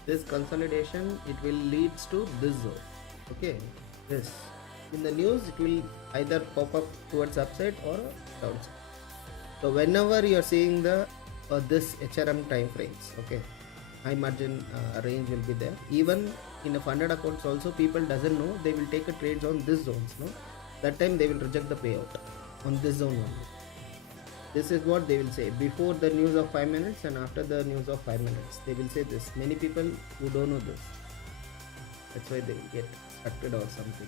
This consolidation, it will leads to this zone, okay, this in the news it will either pop up towards upside or downside. So whenever you are seeing the this HRM time frames, okay, high margin range will be there. Even in a funded accounts also, people doesn't know, they will take a trades on this zones, no, that time they will reject the payout on this zone only. This is what they will say before the news of 5 minutes and after the news of 5 minutes. They will say this. Many people who don't know this, that's why they will get distracted or something.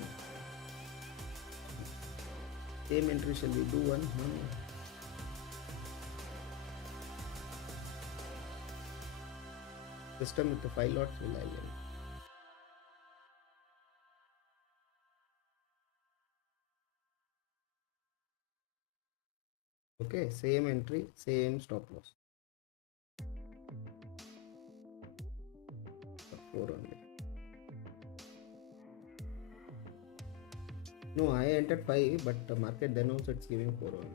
Same entry shall we do one? No. System with the 5 lots will align. Okay, same entry, same stop loss. 4 only. No, I entered 5, but the market then also it's giving 4 only.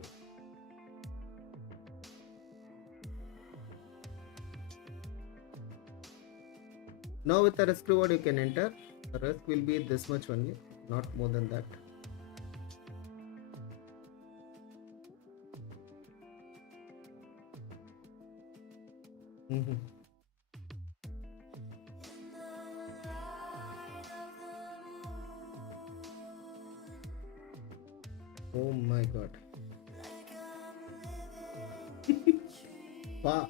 Now with the risk reward you can enter. The risk will be this much only, not more than that. Oh my god. Wow.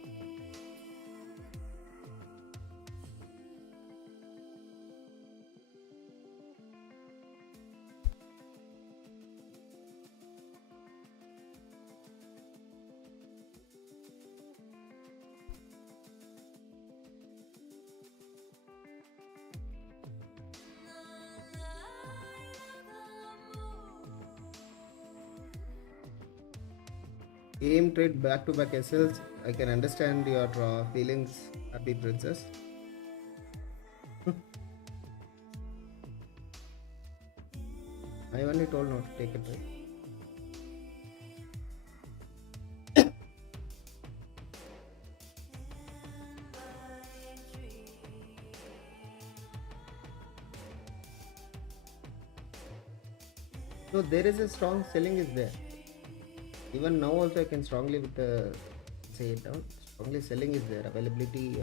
Aim trade back to back SLs. I can understand your feelings, happy princess. I only told not to take it, right? So there is a strong selling is there. Even now also I can strongly with the say it down. Strongly selling is there. Availability.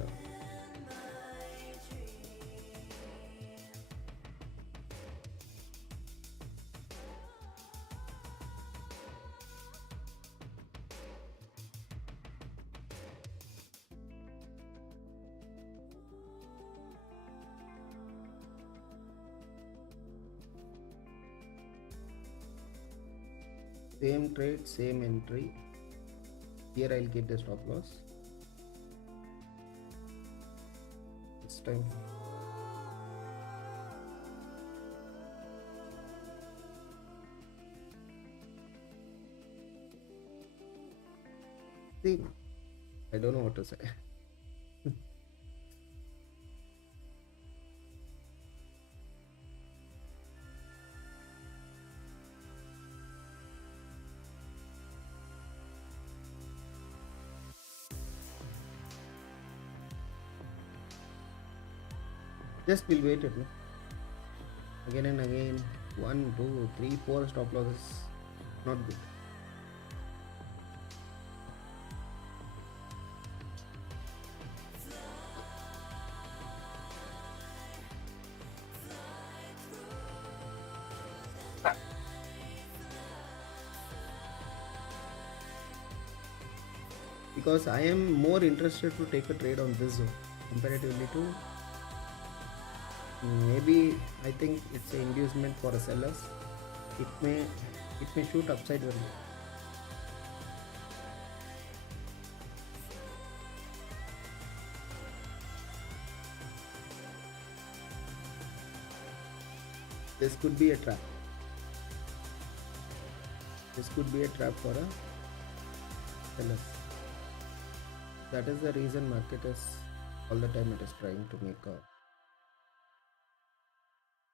Same trade, same entry. Here I'll keep the stop loss. This time. See, I don't know what to say. Just we'll wait it. No? Again and again. 1, 2, 3, 4 stop losses. Not good. Because I am more interested to take a trade on this zone comparatively to maybe I think it's an inducement for a sellers. It may shoot upside value. This could be a trap. This could be a trap for a sellers. That is the reason market is all the time it is trying to make a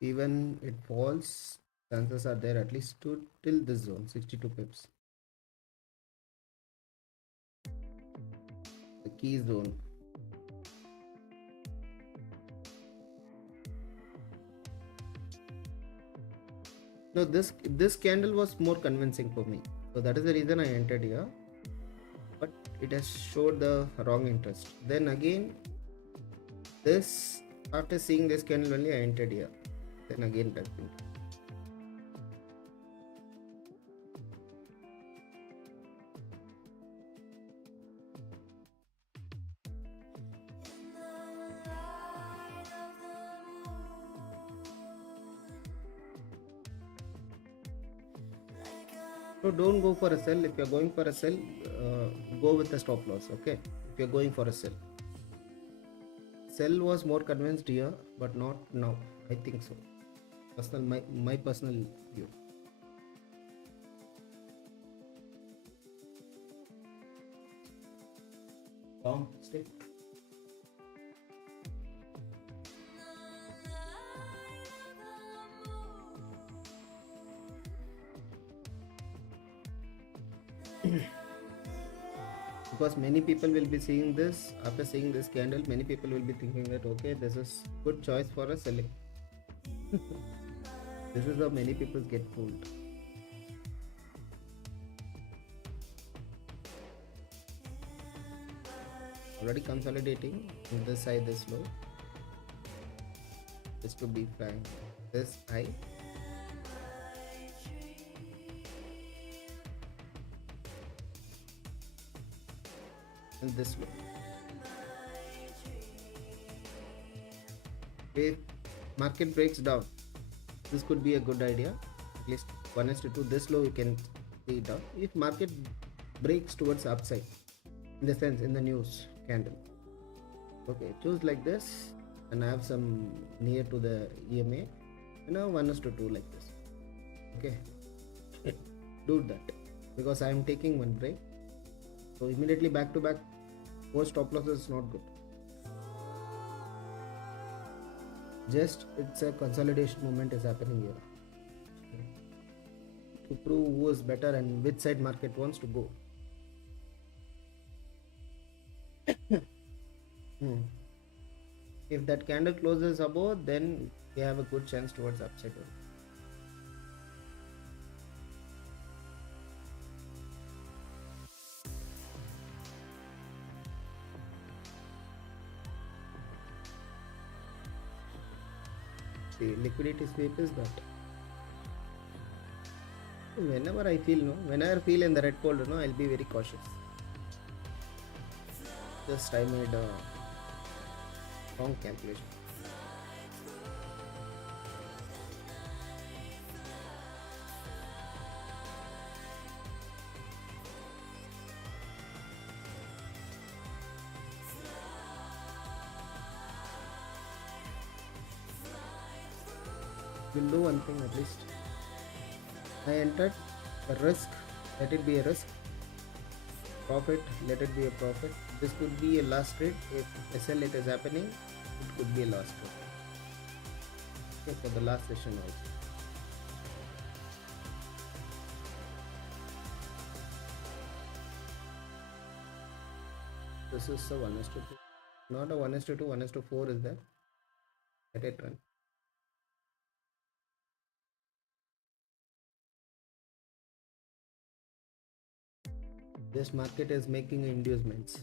even it falls, chances are there at least to till this zone 62 pips, the key zone. No, this candle was more convincing for me, so that is the reason I entered here, but it has showed the wrong interest. Then again, this after seeing this candle only I entered here, then again it has been. So don't go for a sell. If you're going for a sell, go with a stop loss. Okay, if you're going for a sell. Sell was more convinced here, but not now. I think so. My personal view. Stay. Because many people will be seeing this, after seeing this candle, many people will be thinking that okay, this is good choice for a selling. This is how many people get fooled. Already consolidating on this side, this low. Just to be frank, this high. And this low. If market breaks down, this could be a good idea. At least 1:2. This low you can see it down. If market breaks towards upside, in the sense in the news candle, okay, choose like this, and I have some near to the EMA. Now 1:2 like this. Okay, do that because I am taking one break. So immediately back to back, 4 stop losses is not good. Just it's a consolidation movement is happening here to prove who is better and which side market wants to go. If that candle closes above, then we have a good chance towards upside. The liquidity sweep is that. Whenever I feel, whenever I feel in the red folder, I'll be very cautious. Just I made a wrong calculation. We'll do one thing at least. I entered a risk, let it be a risk. Profit, let it be a profit. This could be a last trade. If SL it is happening, it could be a last trade. Okay, for the last session also. This is a 1:2. Not a 1:2, 1:4 is there. Let it run. This market is making inducements.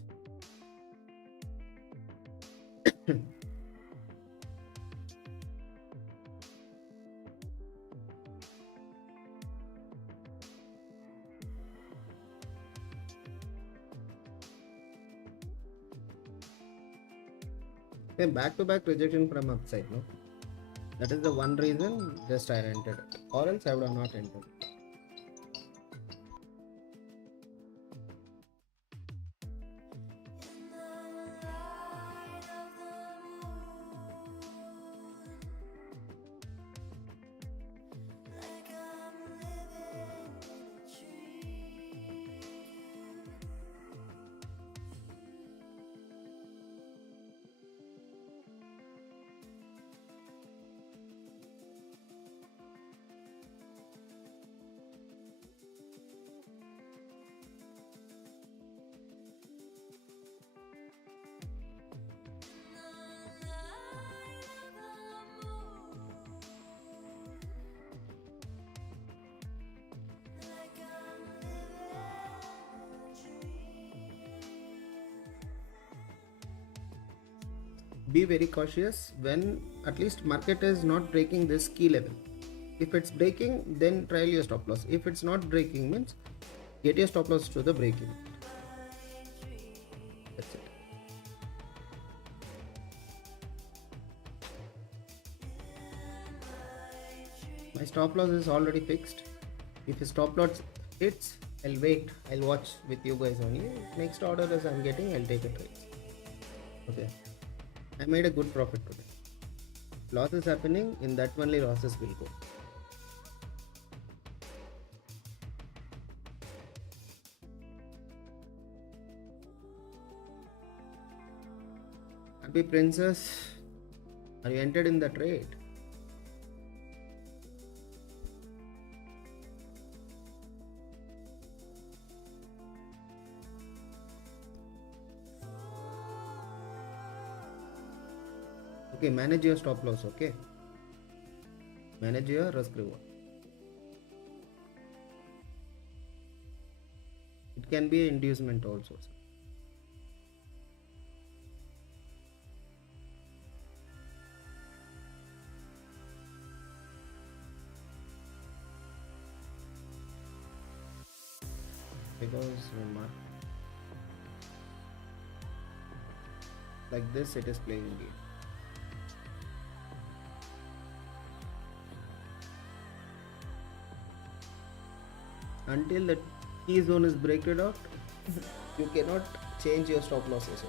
Okay, back to back rejection from upside, no? That is the one reason just I entered it, or else I would have not entered. Be very cautious when at least market is not breaking this key level. If it's breaking, then trial your stop loss. If it's not breaking, means get your stop loss to the breaking. That's it. My stop loss is already fixed. If a stop loss hits, I'll wait. I'll watch with you guys only. Next order as I'm getting, I'll take a trade. Okay. I made a good profit today. Loss is happening, in that only losses will go. Happy princess, are you entered in the trade? Okay, manage your stop loss, okay? Manage your risk reward. It can be an inducement also. Because like this, it is playing game. Until the key zone is breaked out, you cannot change your stop losses.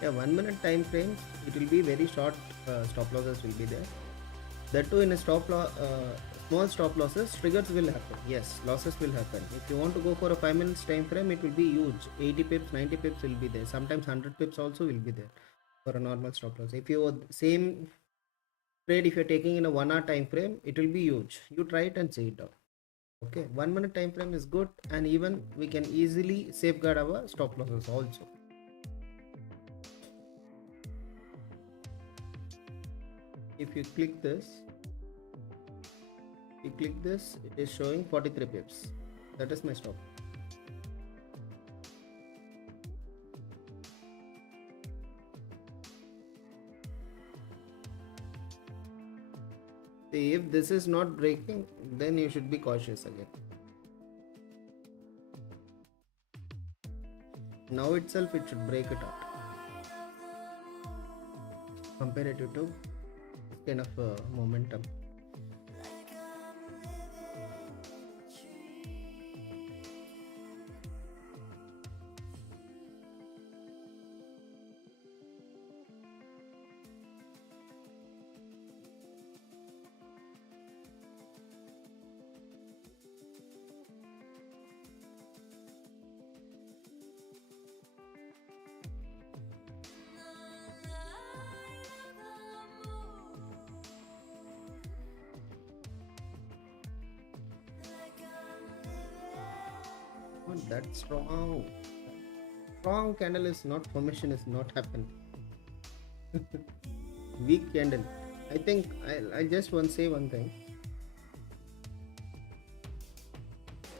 Yeah, 1 minute time frames, it will be very short. Stop losses will be there. That too in a small stop losses, triggers will happen. Yes, losses will happen. If you want to go for a 5 minutes time frame, it will be huge. 80 pips, 90 pips will be there. Sometimes 100 pips also will be there for a normal stop loss. If you same trade, if you're taking in a 1 hour time frame, it will be huge. You try it and see it out. Okay, 1 minute time frame is good, and even we can easily safeguard our stop losses also. If you click this, it is showing 43 pips. That is my stop. See, if this is not breaking, then you should be cautious again. Now itself it should break it out. Comparative to this kind of momentum. That's wrong. Strong candle is not formation, is not happening. Weak candle. I think I just want to say one thing.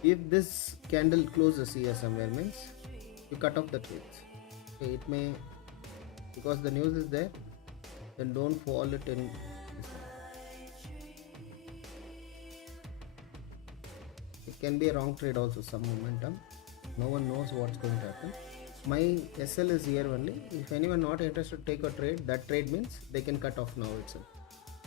If this candle closes here somewhere, means you cut off the trades. Okay, it may, because the news is there, then don't fall it in. It can be a wrong trade also, some momentum. No one knows what's going to happen. My SL is here only. If anyone not interested to take a trade, that trade means they can cut off now itself.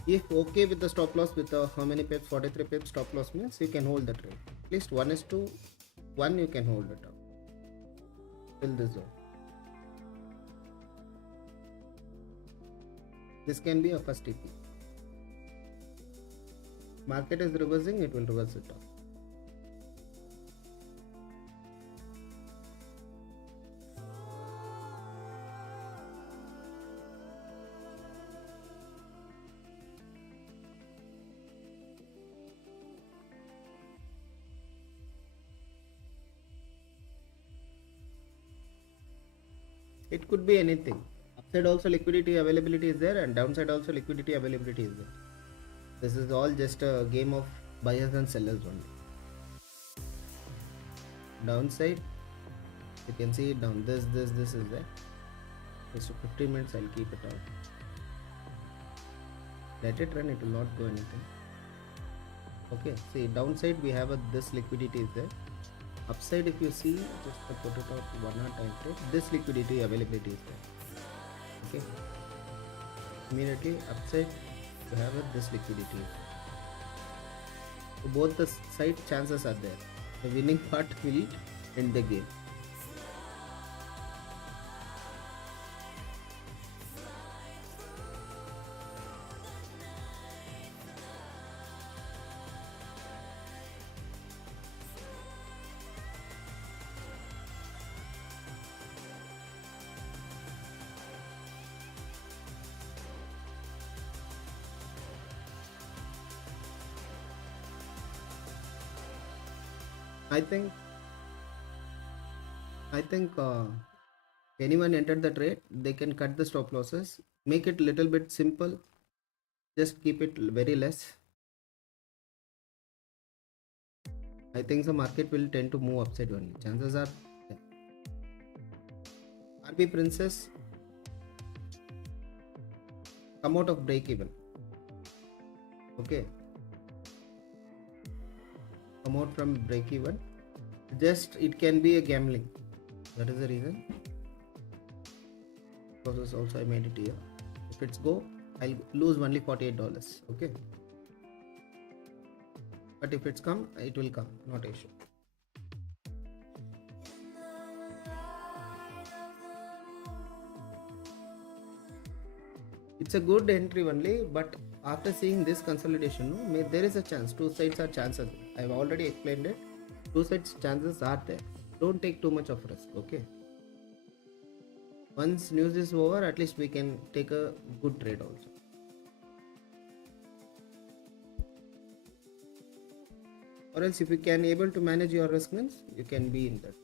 If okay with the stop loss with how many pips, 43 pips stop loss, means you can hold the trade. At least 1:1 you can hold it up till this zone. This can be a first TP. Market is reversing, it will reverse it off. It could be anything. Upside also liquidity availability is there, and downside also liquidity availability is there. This is all just a game of buyers and sellers only. Downside, you can see it down. This is there. Just for 15 minutes I'll keep it out. Let it run, it will not go anything. Okay, see downside we have this liquidity is there. Upside, if you see, just to put it out 1 hour time frame, this liquidity availability is there. Okay, immediately upside you have this liquidity. So both the side chances are there. The winning part will end the game. I think anyone entered the trade, they can cut the stop losses, make it little bit simple, just keep it very less. I think the market will tend to move upside only. Chances are there. RB Princess come out of break even. Okay, come out from break even. Just it can be a gambling. That is the reason. Process also I made it here. If it's go, I'll lose only $48. Okay, but if it's come, it will come, not an issue. it's a good entry only, but after seeing this consolidation, there is a chance. Two sides are chances. I've already explained it. Two sides chances are there. Don't take too much of risk. Okay. Once news is over, at least we can take a good trade also. Or else, if you can able to manage your risk, means you can be in that.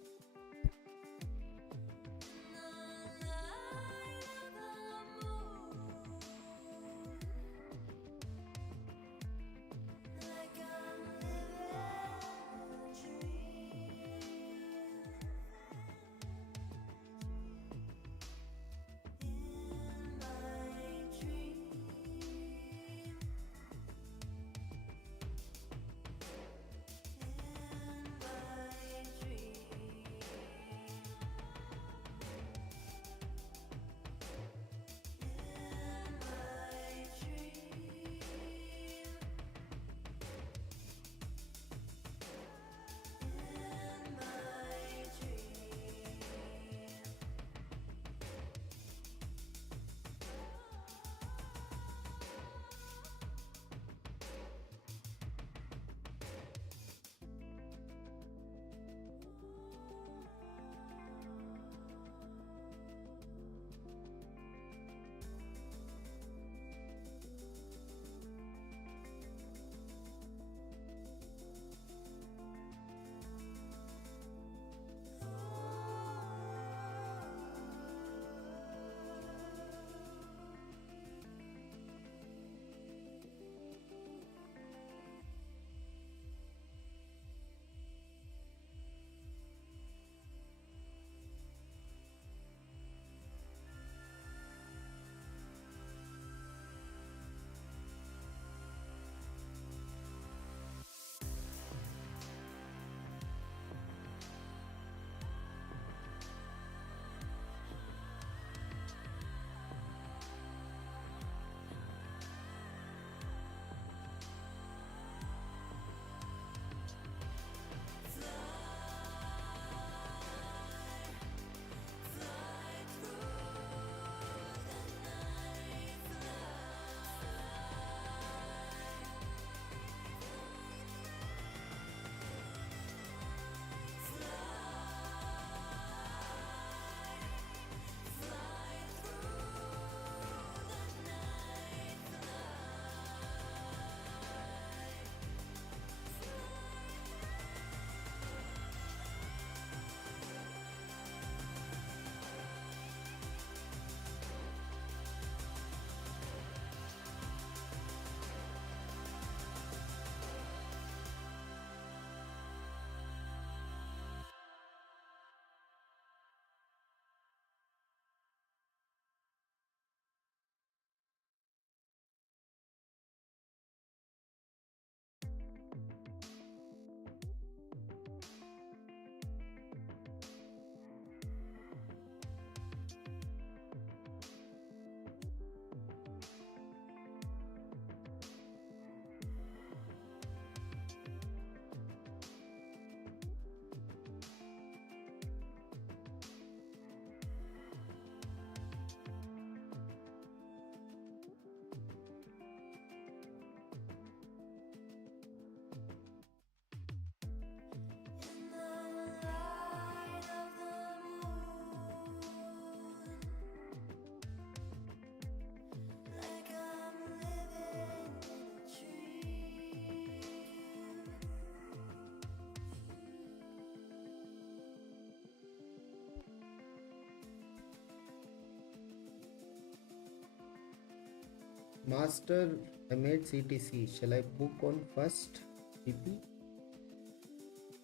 Master, I made CTC. Shall I book on first PP?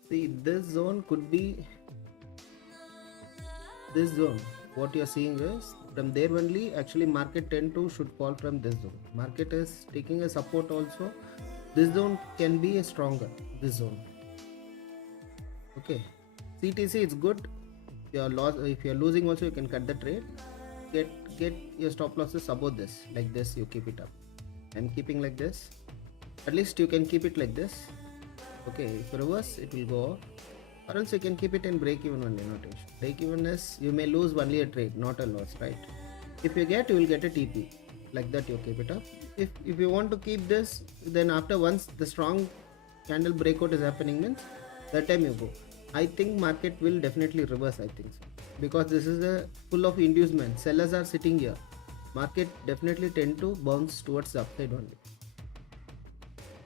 See, this zone could be this zone. What you are seeing is from there only actually market tend to should fall from this zone. Market is taking a support also. This zone can be a stronger. This zone. Okay. CTC is good. If you are losing also you can cut the trade. Get your stop losses above this, like this. You keep it up. I'm keeping like this. At least you can keep it like this. Okay, if you reverse it will go off, or else you can keep it in break even only. Not issue. Break even is you may lose only a trade, not a loss, right? If you will get a TP. like that you keep it up. If you want to keep this, then after once the strong candle breakout is happening means that time you go. I think market will definitely reverse, I think so, because this is a full of inducement. Sellers are sitting here. Market definitely tend to bounce towards the upside only.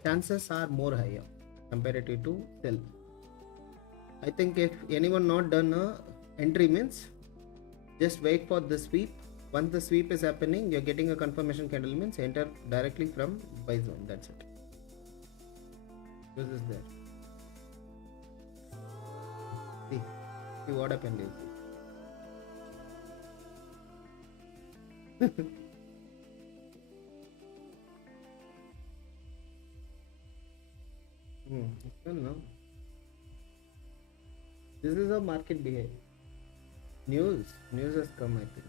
Chances are more higher comparative to sell. I think if anyone not done a entry means just wait for the sweep. Once the sweep is happening, you're getting a confirmation candle means enter directly from buy zone. That's it. This is there. See what happened is. No. This is how market behave. News has come, I think.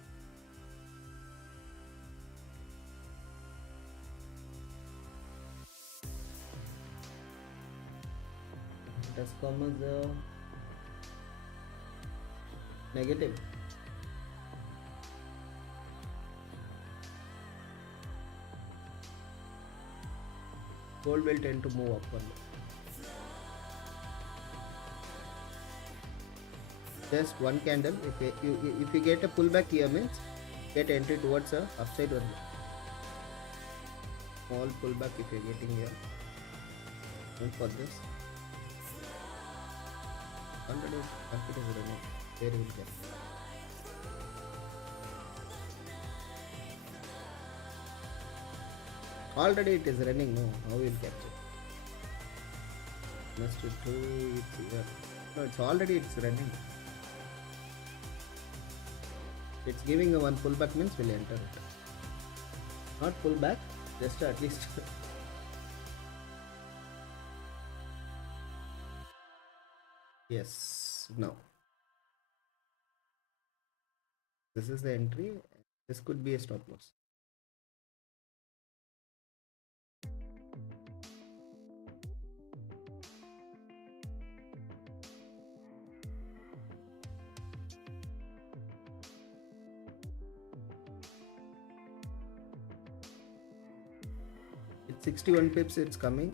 It has come as a negative. Gold will tend to move upward. Just one candle. If you get a pullback here means get entry towards a upside only. Small pullback if you're getting here. And for this, already market is running. There you will get. Already it is running. No, how will capture? Must do it here. No, it's running. It's giving a one pullback means we'll enter it. Not pullback, just at least. Yes, now. This is the entry. This could be a stop loss. It's 61 pips, it's coming.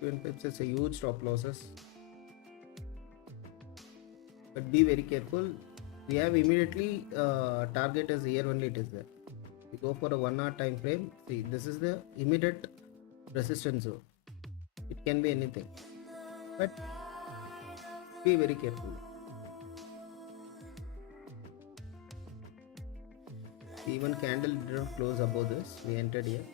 61 pips, it's a huge stop losses. But be very careful. We have immediately target as here only it is there. We go for a 1 hour time frame. See, this is the immediate resistance zone. It can be anything, but be very careful. Even candle did not close above this. We entered here.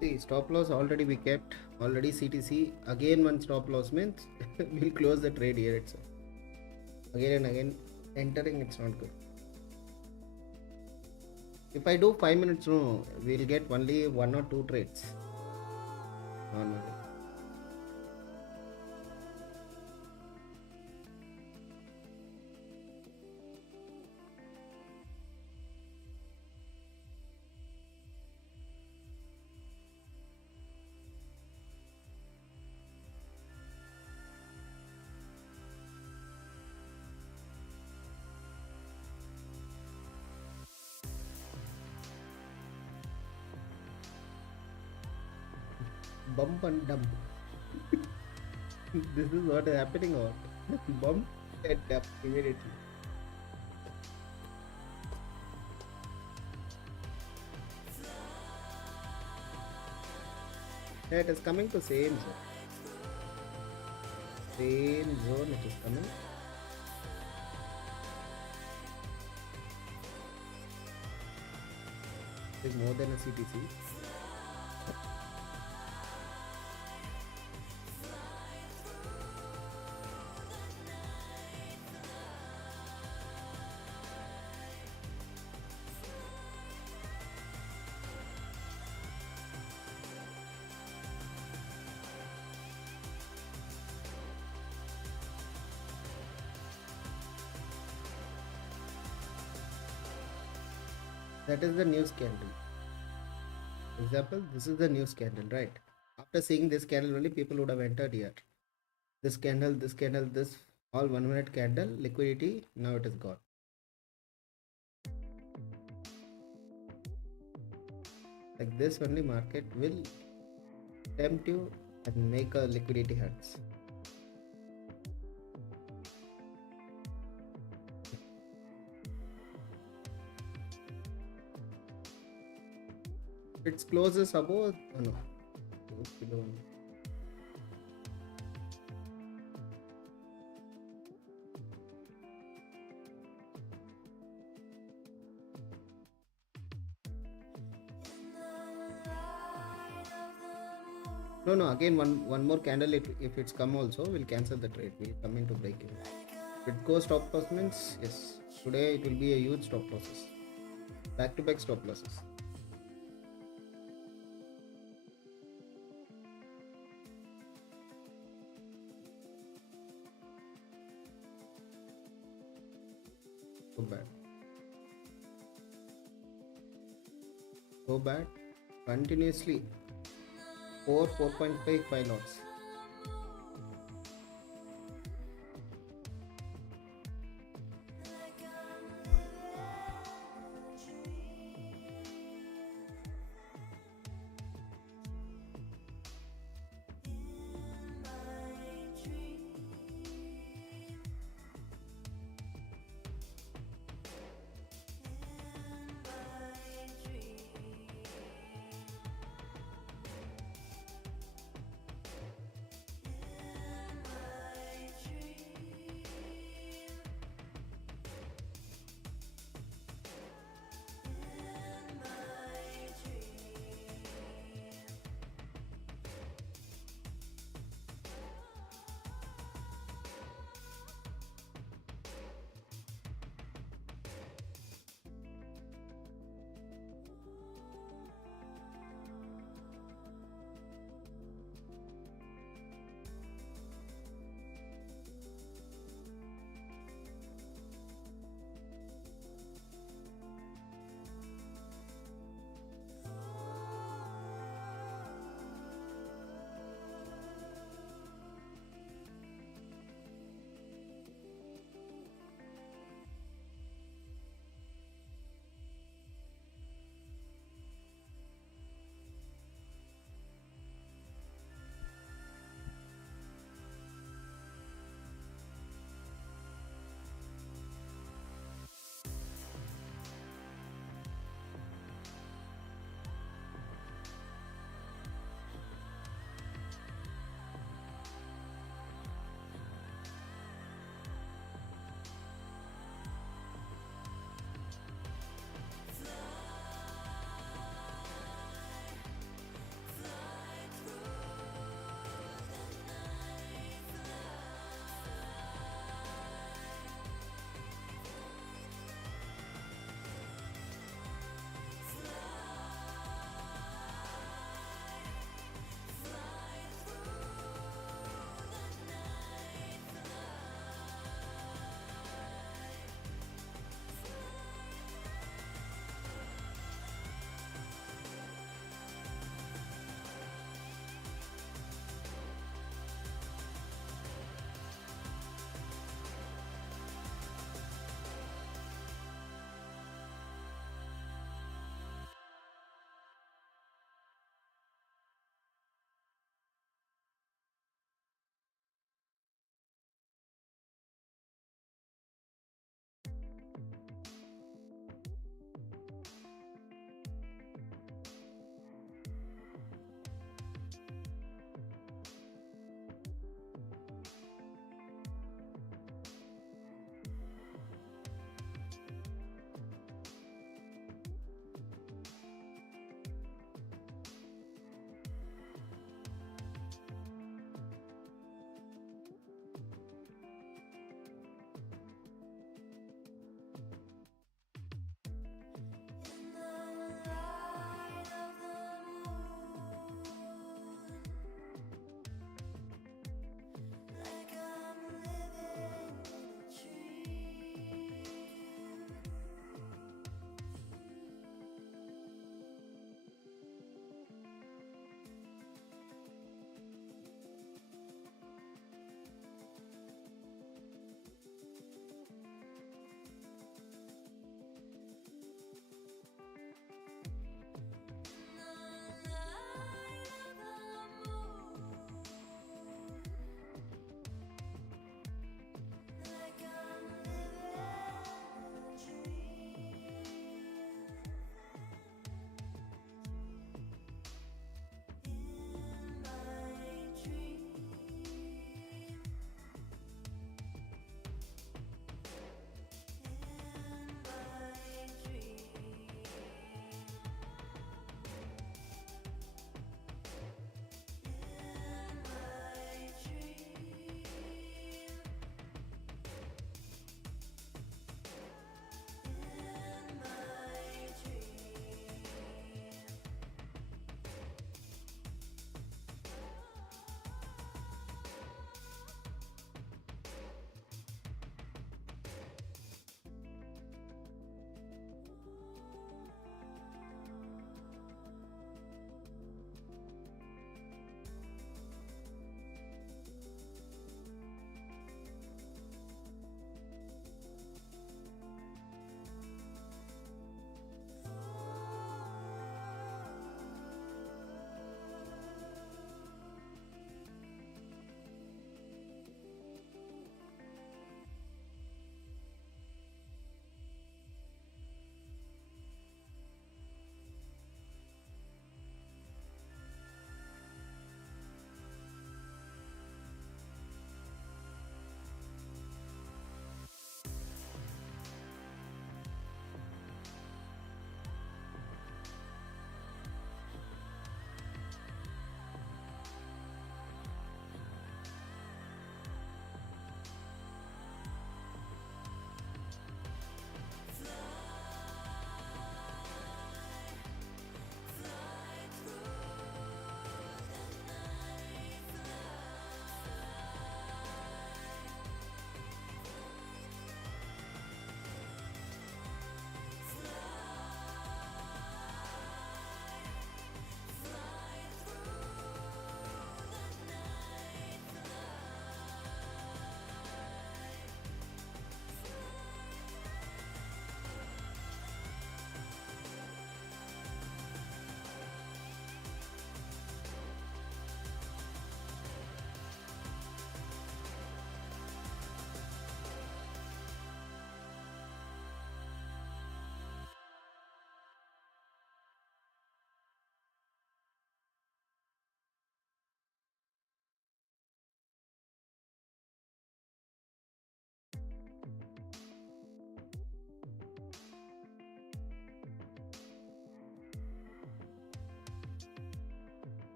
See, stop loss already we kept. Already CTC. Again one stop loss means we'll close the trade here itself. Again and again entering, it's not good. If I do 5 minutes, no, we'll get only 1 or 2 trades normally. Bump and dump. This is what is happening or bump and dump immediately. Yeah, it is coming to same zone. Same zone it is coming. It is more than a CTC. That is the news candle. Example, this is the news candle, right? After seeing this candle only people would have entered here. This candle, this all 1 minute candle, liquidity, now it is gone. Like this only market will tempt you and make a liquidity hunts. It's closes above, oh no, goes below. No, again one more candle. If it's come also, we'll cancel the trade. We'll come into break even. If it goes stop loss means yes. Today it will be a huge stop losses. Back to back stop losses. So bad. So bad. Continuously 4.5 5 lots.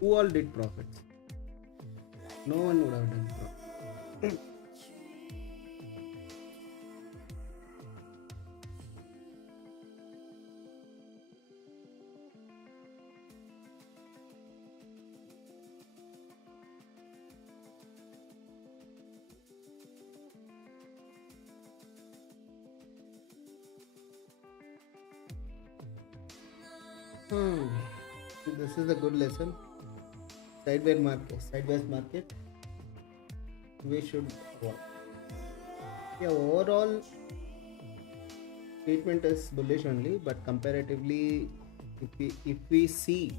Who all did profits? No one would have done profit. This is a good lesson. Sideways market. We should avoid. Yeah, overall treatment is bullish only, but comparatively, if we see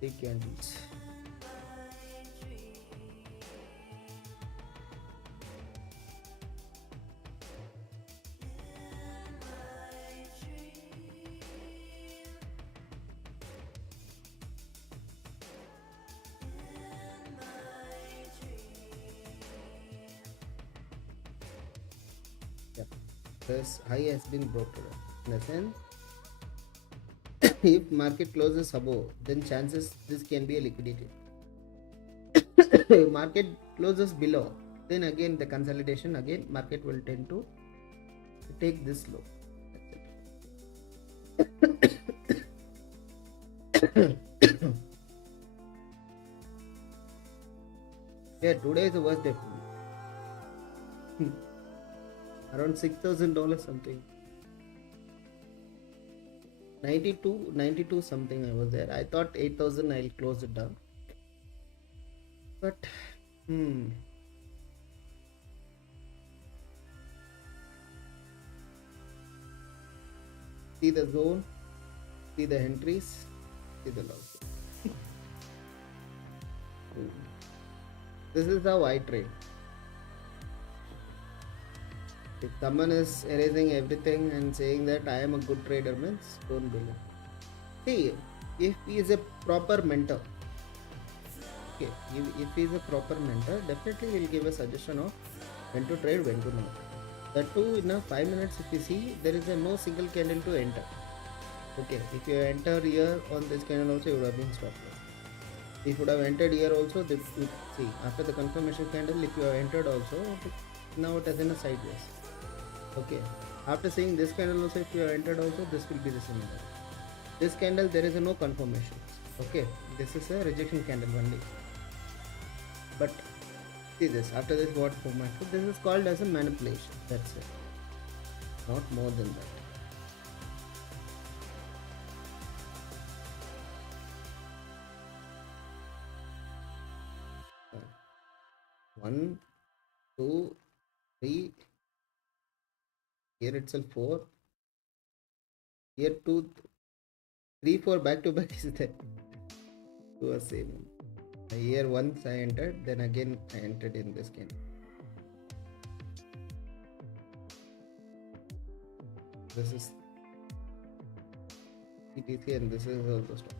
the candles. Yeah, this high has been broken. In a sense, if market closes above, then chances this can be a liquidity. If market closes below, then again the consolidation, again market will tend to take this low. Yeah, today is the worst day for me. Around $6,000 something. 92 something I was there. I thought 8,000 I'll close it down. But see the zone, see the entries, see the loss. This is how I trade. If someone is erasing everything and saying that I am a good trader, means don't believe. See, if he is a proper mentor, okay, if he is a proper mentor, definitely he will give a suggestion of when to trade, when to not. That too, in a 5 minutes, if you see, there is a no single candle to enter. Okay, if you enter here on this candle also, you would have been stop loss. If you would have entered here also, see, after the confirmation candle, if you have entered also, now it is in a sideways. Okay, after seeing this candle also, if you have entered also, this will be the similar. This candle, there is a no confirmation. Okay, this is a rejection candle only. But see this, after this what format? So this is called as a manipulation. That's it. Not more than that. One, two, three. Here itself 4. Here 2, 3, 4 back to back is there. Two are same. Here once I entered, then again I entered in this candle. This is ETC and this is also stop.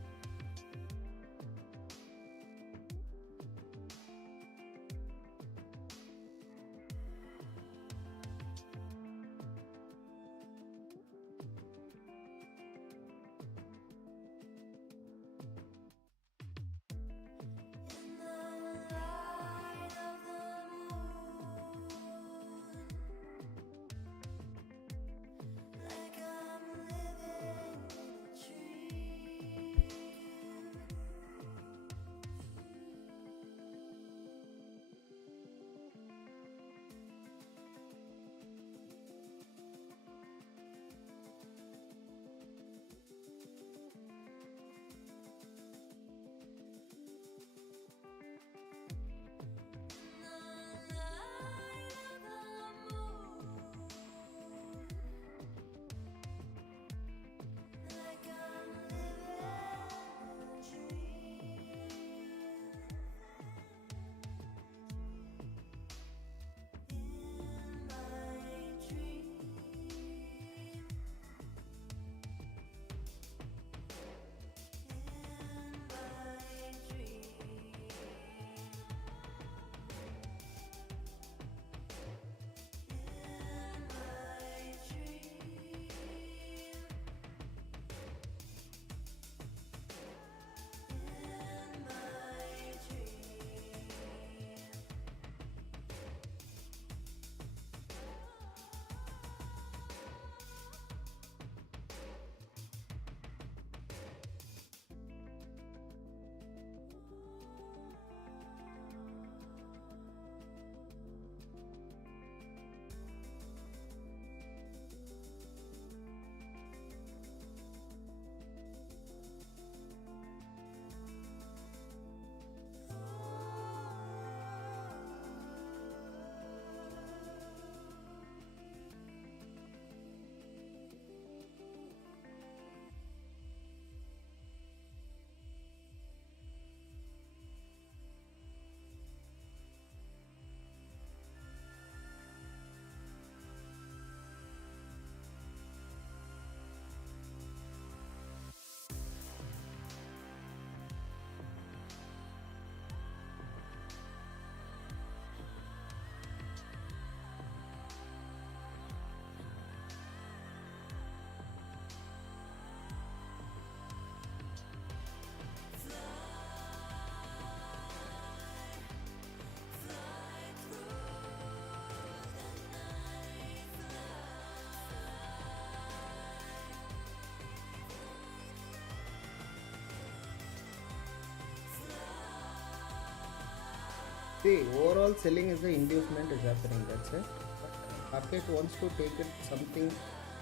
See, overall selling is the inducement is happening, that's it. But market wants to take it something,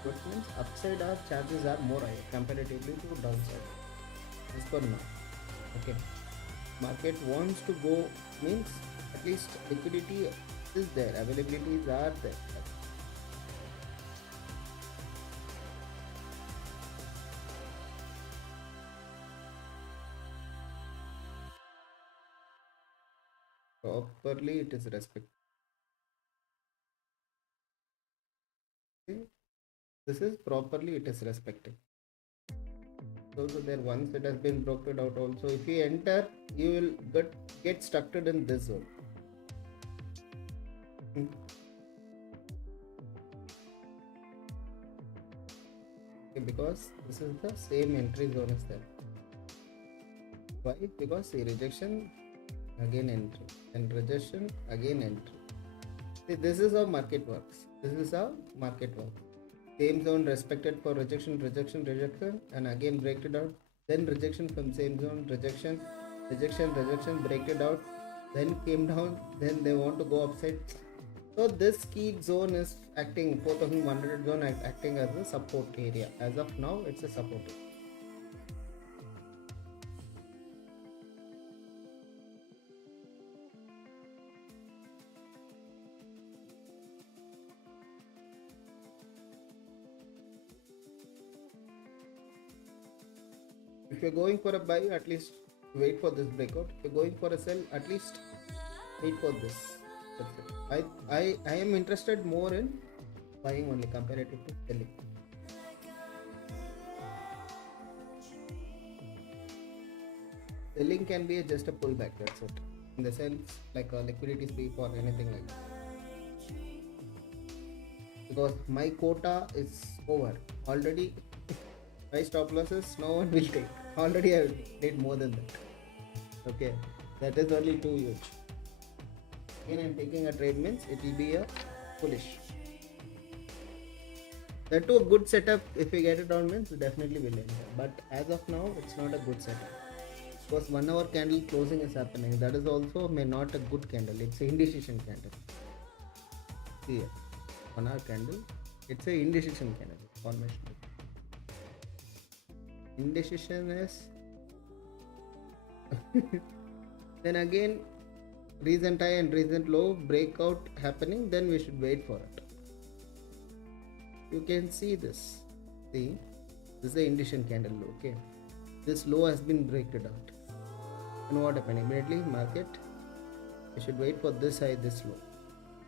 which means upside our charges are more higher comparatively to downside. As per now. Okay. Market wants to go means at least liquidity is there, availabilities are there. Properly it is respected. This is properly it is respected. So there once it has been broken out also. If you enter, you will get stuck in this zone. Okay, because this is the same entry zone as there. Why? Because see, rejection again entry and rejection again entry. See, this is how market works. This is how market works. Same zone respected for rejection, rejection, rejection, and again break it out. Then rejection from same zone, rejection, rejection, rejection, break it out. Then came down. Then they want to go upside. So this key zone is acting 4100 zone acting as a support area. As of now, it's a support area. If you're going for a buy, at least wait for this breakout. If you're going for a sell, at least wait for this. That's it. I am interested more in buying only comparative to selling. Selling can be just a pullback, that's it. In the sense like a liquidity sweep or anything like that. Because my quota is over already. My stop losses no one will take. Already I did more than that. Okay, that is only too huge. Again I'm taking a trade means it will be a foolish. That too a good setup. If we get it down means definitely will enter. But as of now it's not a good setup. Because 1 hour candle closing is happening. That is also may not a good candle. It's an indecision candle. See here. 1 hour candle. It's a indecision candle. Formation. Indecision is then again recent high and recent low breakout happening, then we should wait for it. You can see this. See, this is the indecision candle low. Okay, this low has been breaked out. And what happened? Immediately market, we should wait for this high, this low.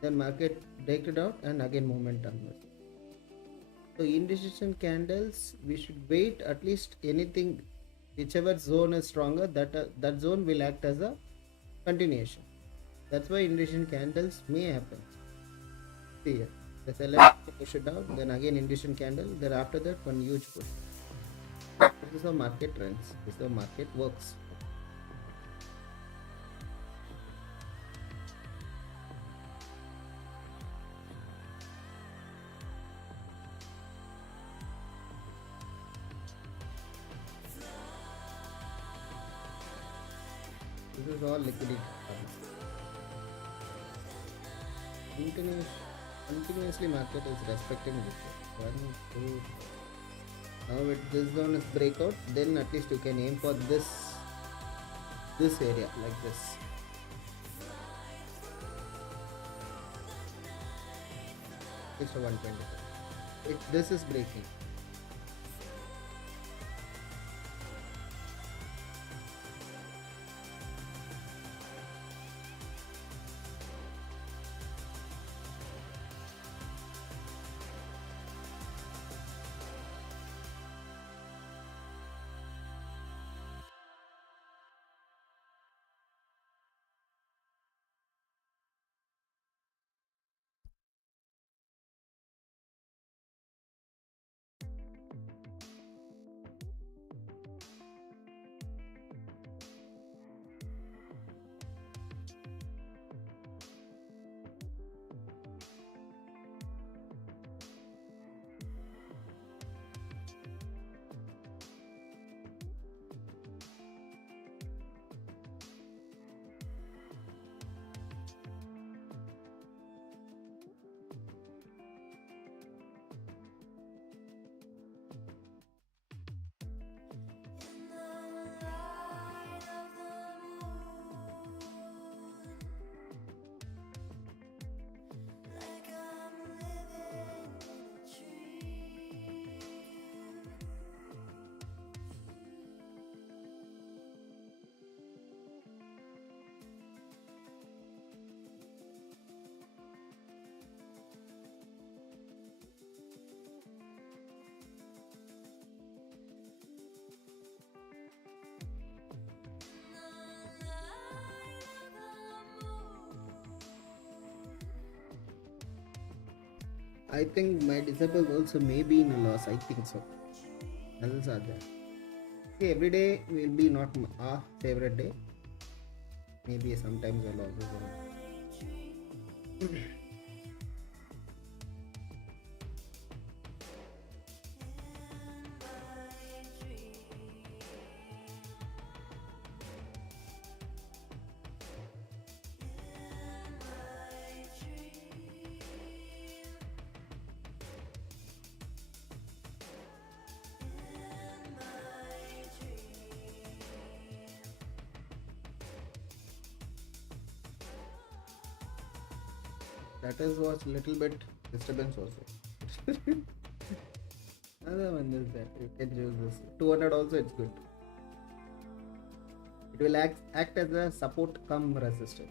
Then market break it out and again momentum. So indecision candles, we should wait at least anything, whichever zone is stronger, that zone will act as a continuation. That's why indecision candles may happen. See here, the seller push it out, then again indecision candle, then after that one huge push. This is how market trends. This is how market works. This is all liquidity. Continuously market is respecting this. 1, 2. Now if this zone is breakout, then at least you can aim for this area like this. It's a 125. This is breaking. I think my December also may be in a loss. I think so. Others are there. Okay, every day will be not our favorite day. Maybe sometimes a loss. That is was little bit disturbance also. Another one is that you can use this 200 also. It's good. It will act as a support come resistor.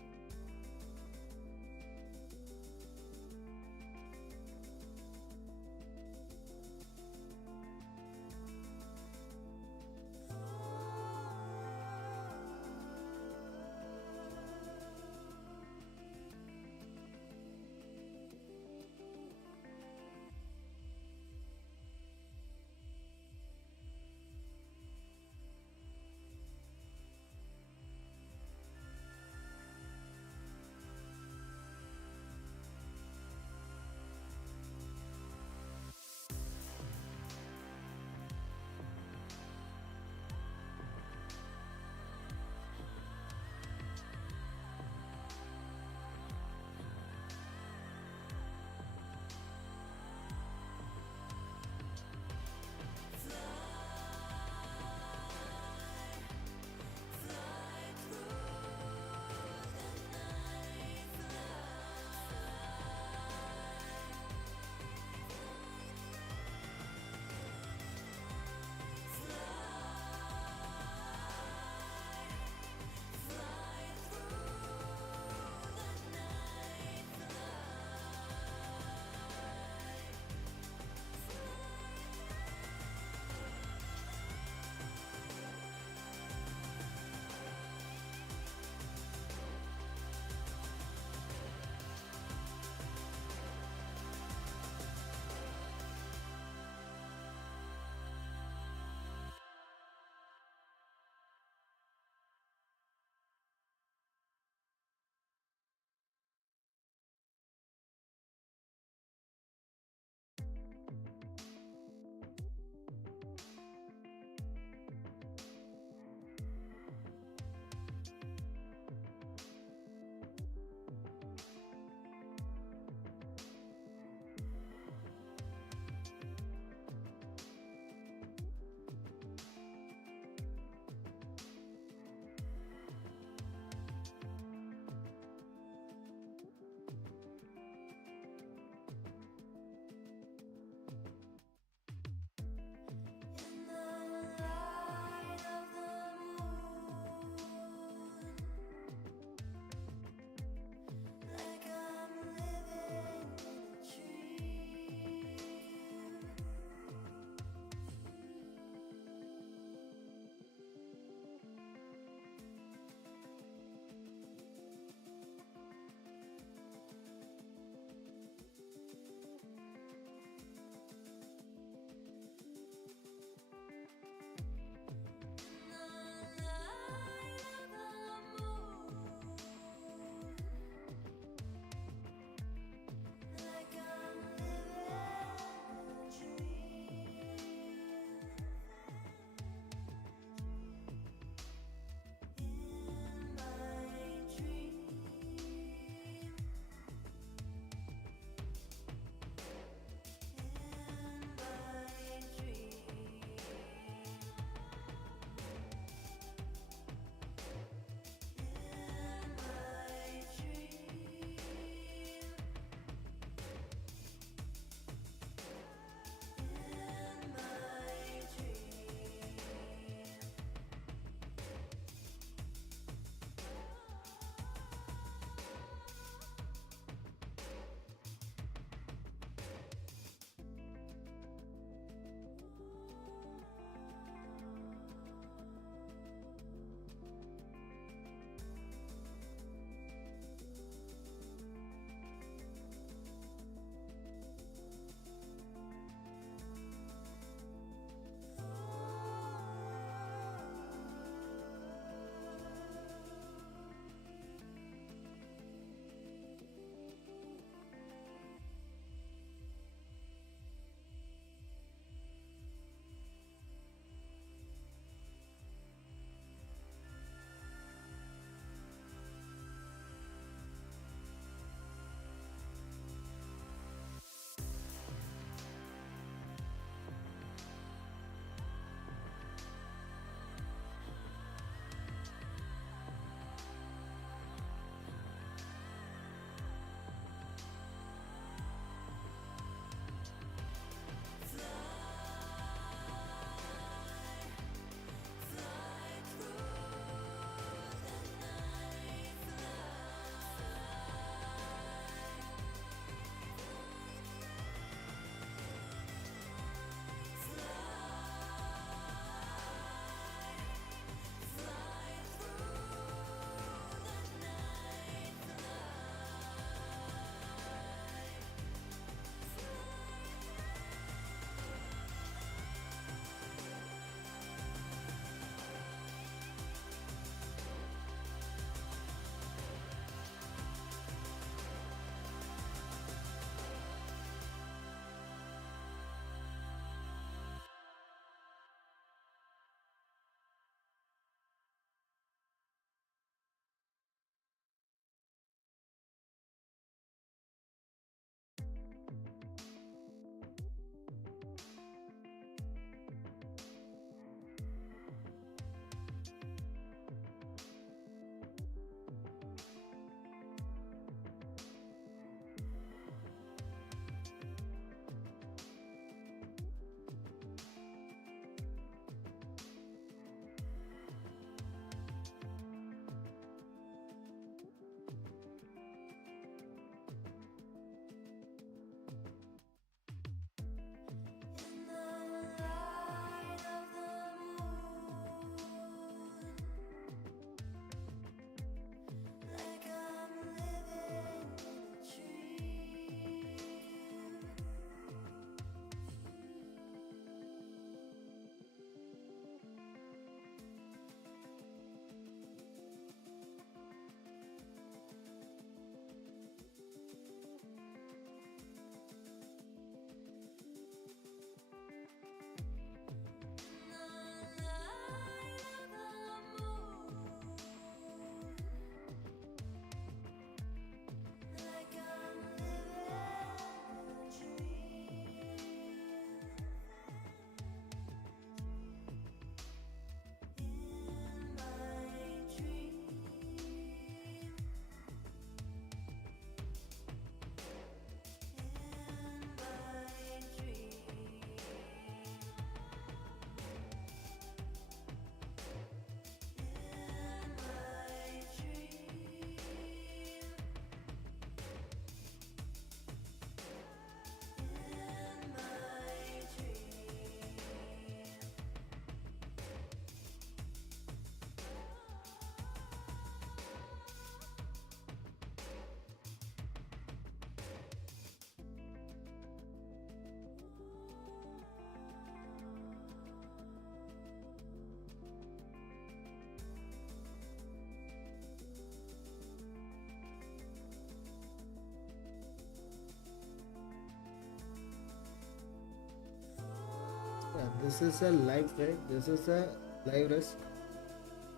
Yeah, this is a live trade. This is a live risk.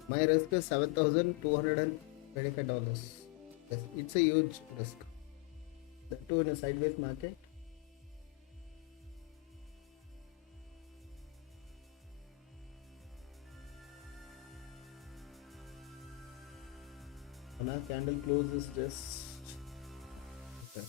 My risk is $7,225. Yes, it's a huge risk. That too in a sideways market. On our candle close is just okay.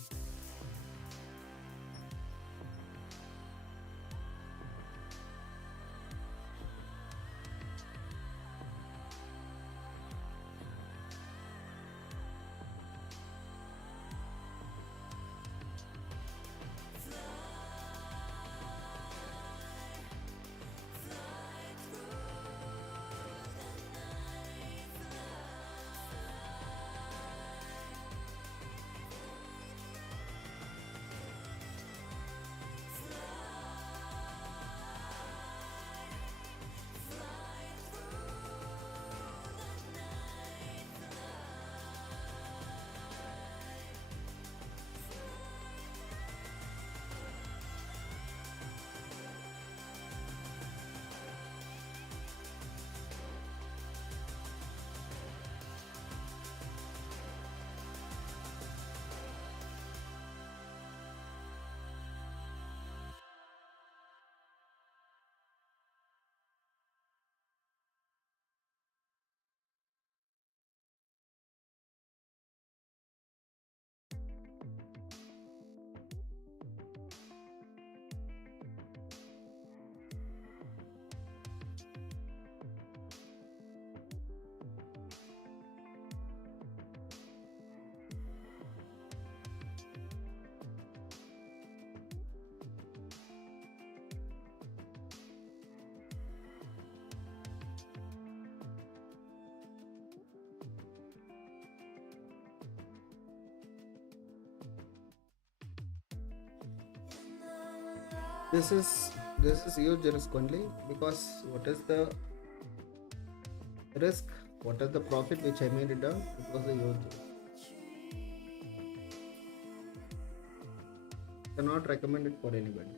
This is this is huge risk only because what is the risk? What is the profit which I made it down? It was a huge risk. Cannot recommend it for anybody.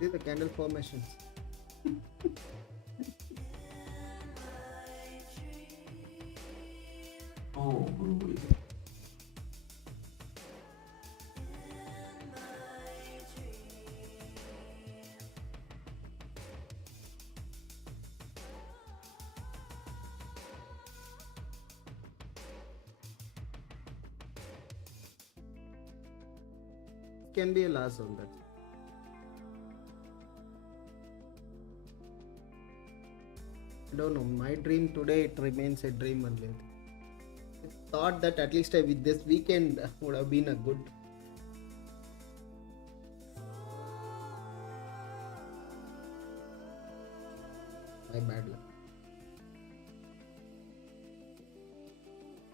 See the candle formations. Oh, bro. Can be a loss on that. I don't know. My dream today, it remains a dream only. I thought that at least with this weekend would have been a good. My bad luck.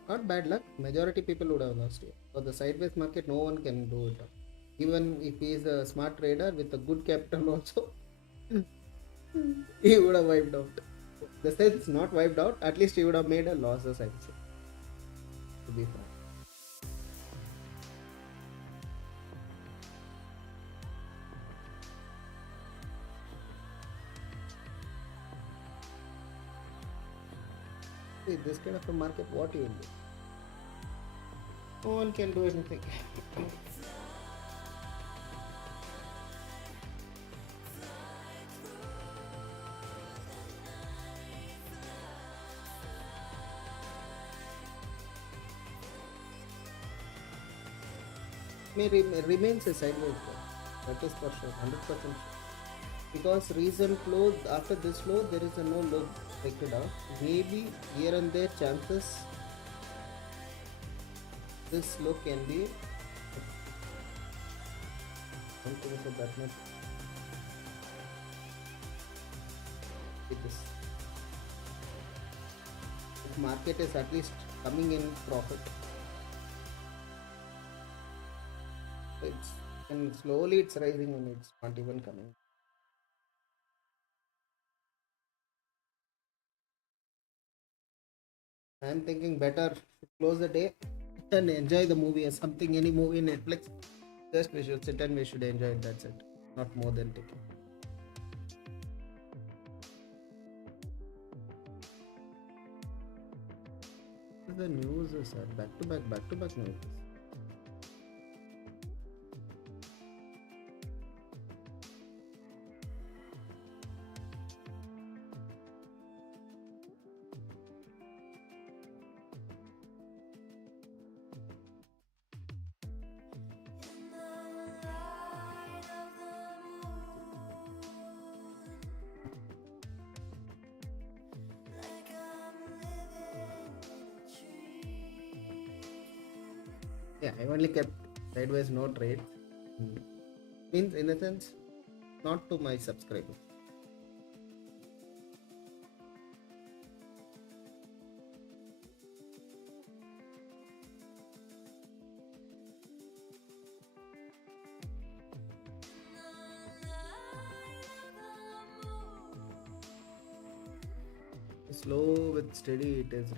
Not bad luck. Majority people would have lost here. For the sideways market, no one can do it. Even if he is a smart trader with a good capital also, he would have wiped out. The sense not wiped out. At least he would have made a losses. I would say. To be frank. See this kind of a market, what you will do? No one can do anything. Remains a sideways. That is for sure, 100% sure. Because recent low, after this low, there is a no low break down. Maybe here and there chances this low can be. Something for that much. With this, if market is at least coming in profit. It's and slowly it's rising and it's not even coming. I'm thinking better to close the day and enjoy the movie or something, any movie in Netflix. Just we should sit and we should enjoy it. That's it. Not more than taking. The news is back to back news. Yeah, I only kept sideways no trade. Means in a sense, not to my subscribers. Slow with steady it is.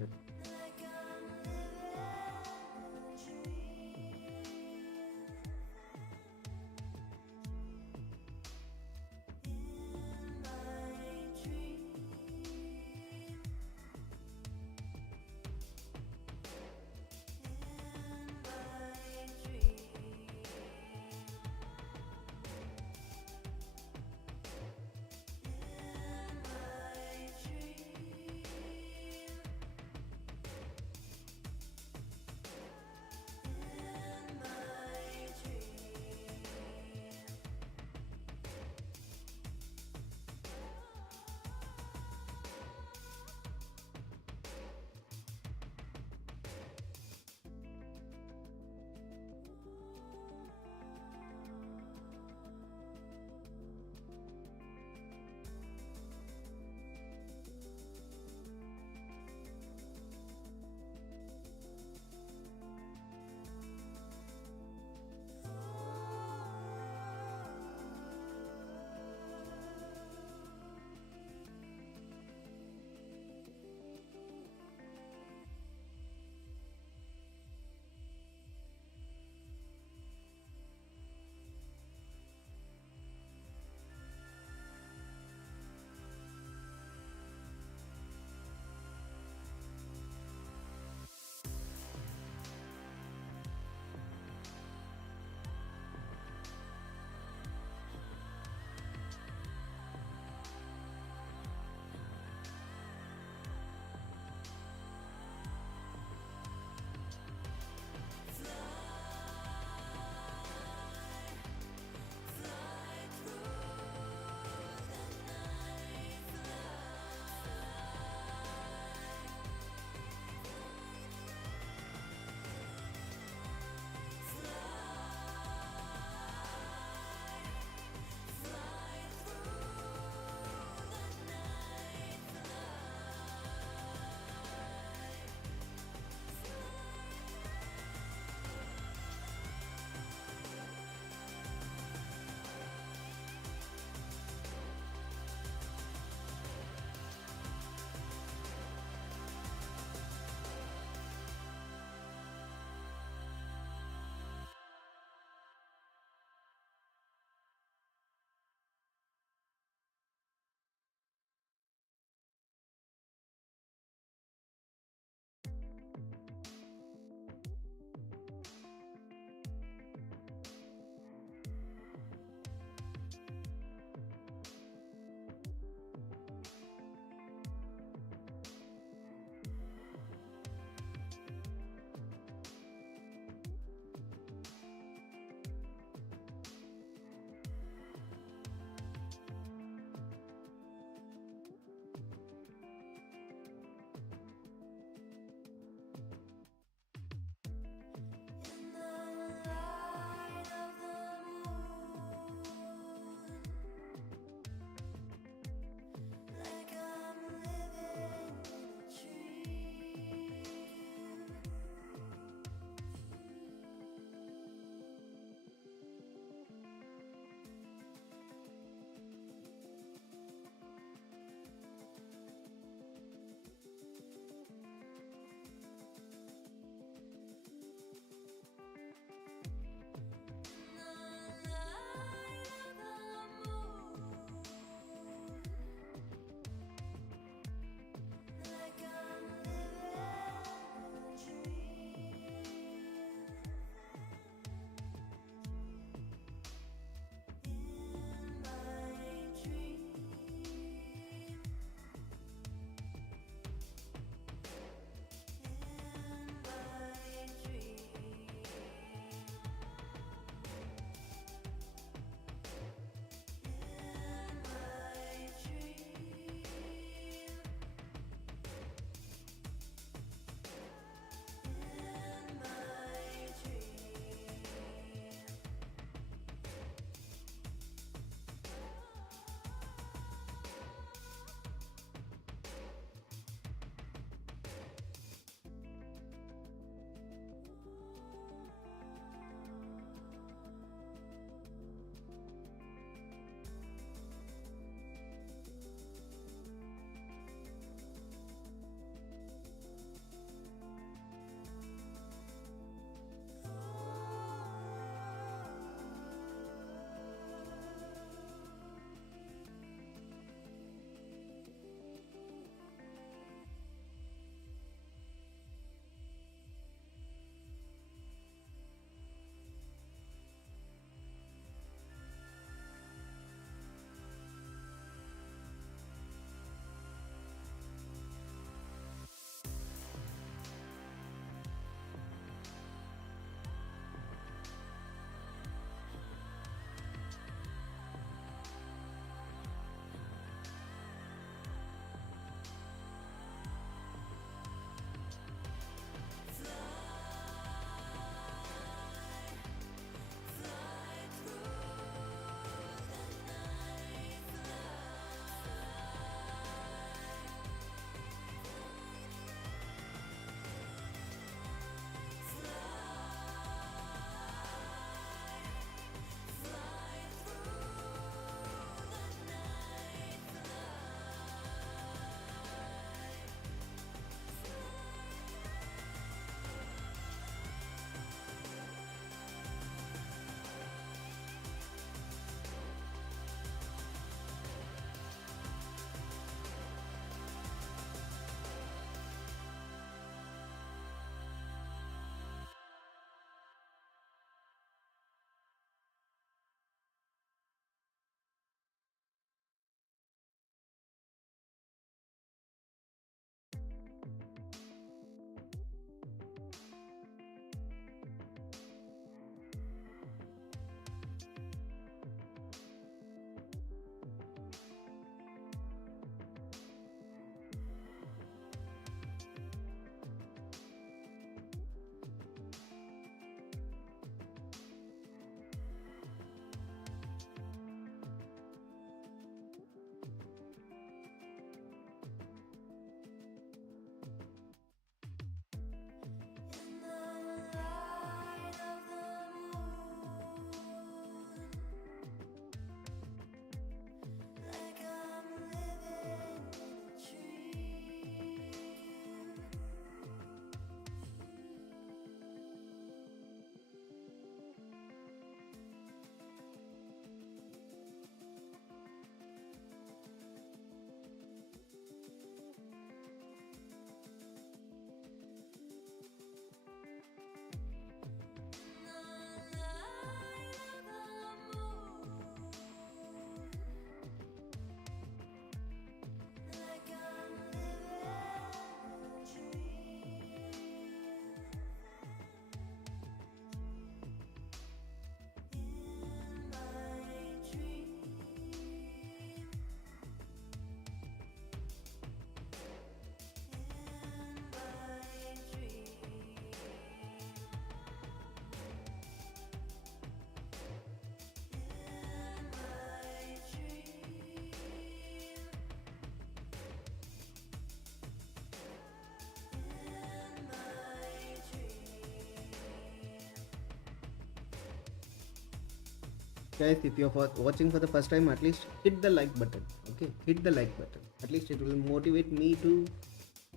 Guys, if you're watching for the first time, at least hit the like button. Okay, hit the like button. At least it will motivate me to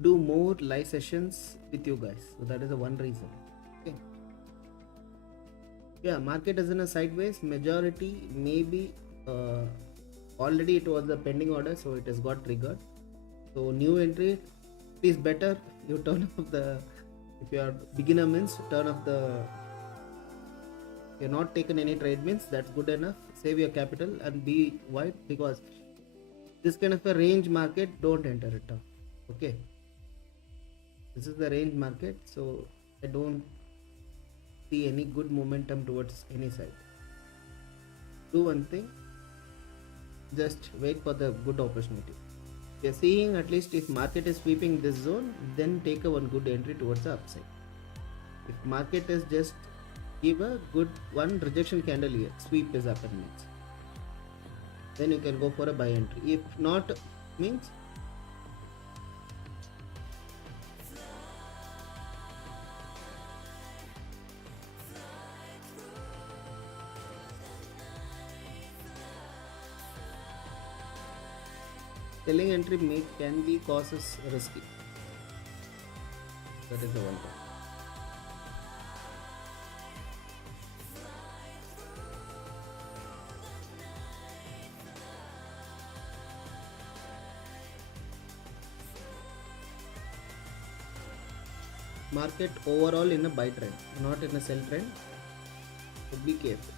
do more live sessions with you guys. So that is the one reason. Okay. Yeah, market is in a sideways. Majority maybe already it was a pending order, so it has got triggered. So new entry is better. You turn off the, if you are beginner means turn off the, you're not taken any trade means that's good enough. Save your capital and be wide, because this kind of a range market, don't enter it now. Okay, this is the range market, so I don't see any good momentum towards any side. Do one thing, just wait for the good opportunity. You're seeing at least if market is sweeping this zone, then take a one good entry towards the upside. If market is just give a good one rejection candle here, sweep is happening, then you can go for a buy entry. If not, means selling entry can be causes risky. That is the one thing. Market overall in a buy trend, not in a sell trend, so be careful.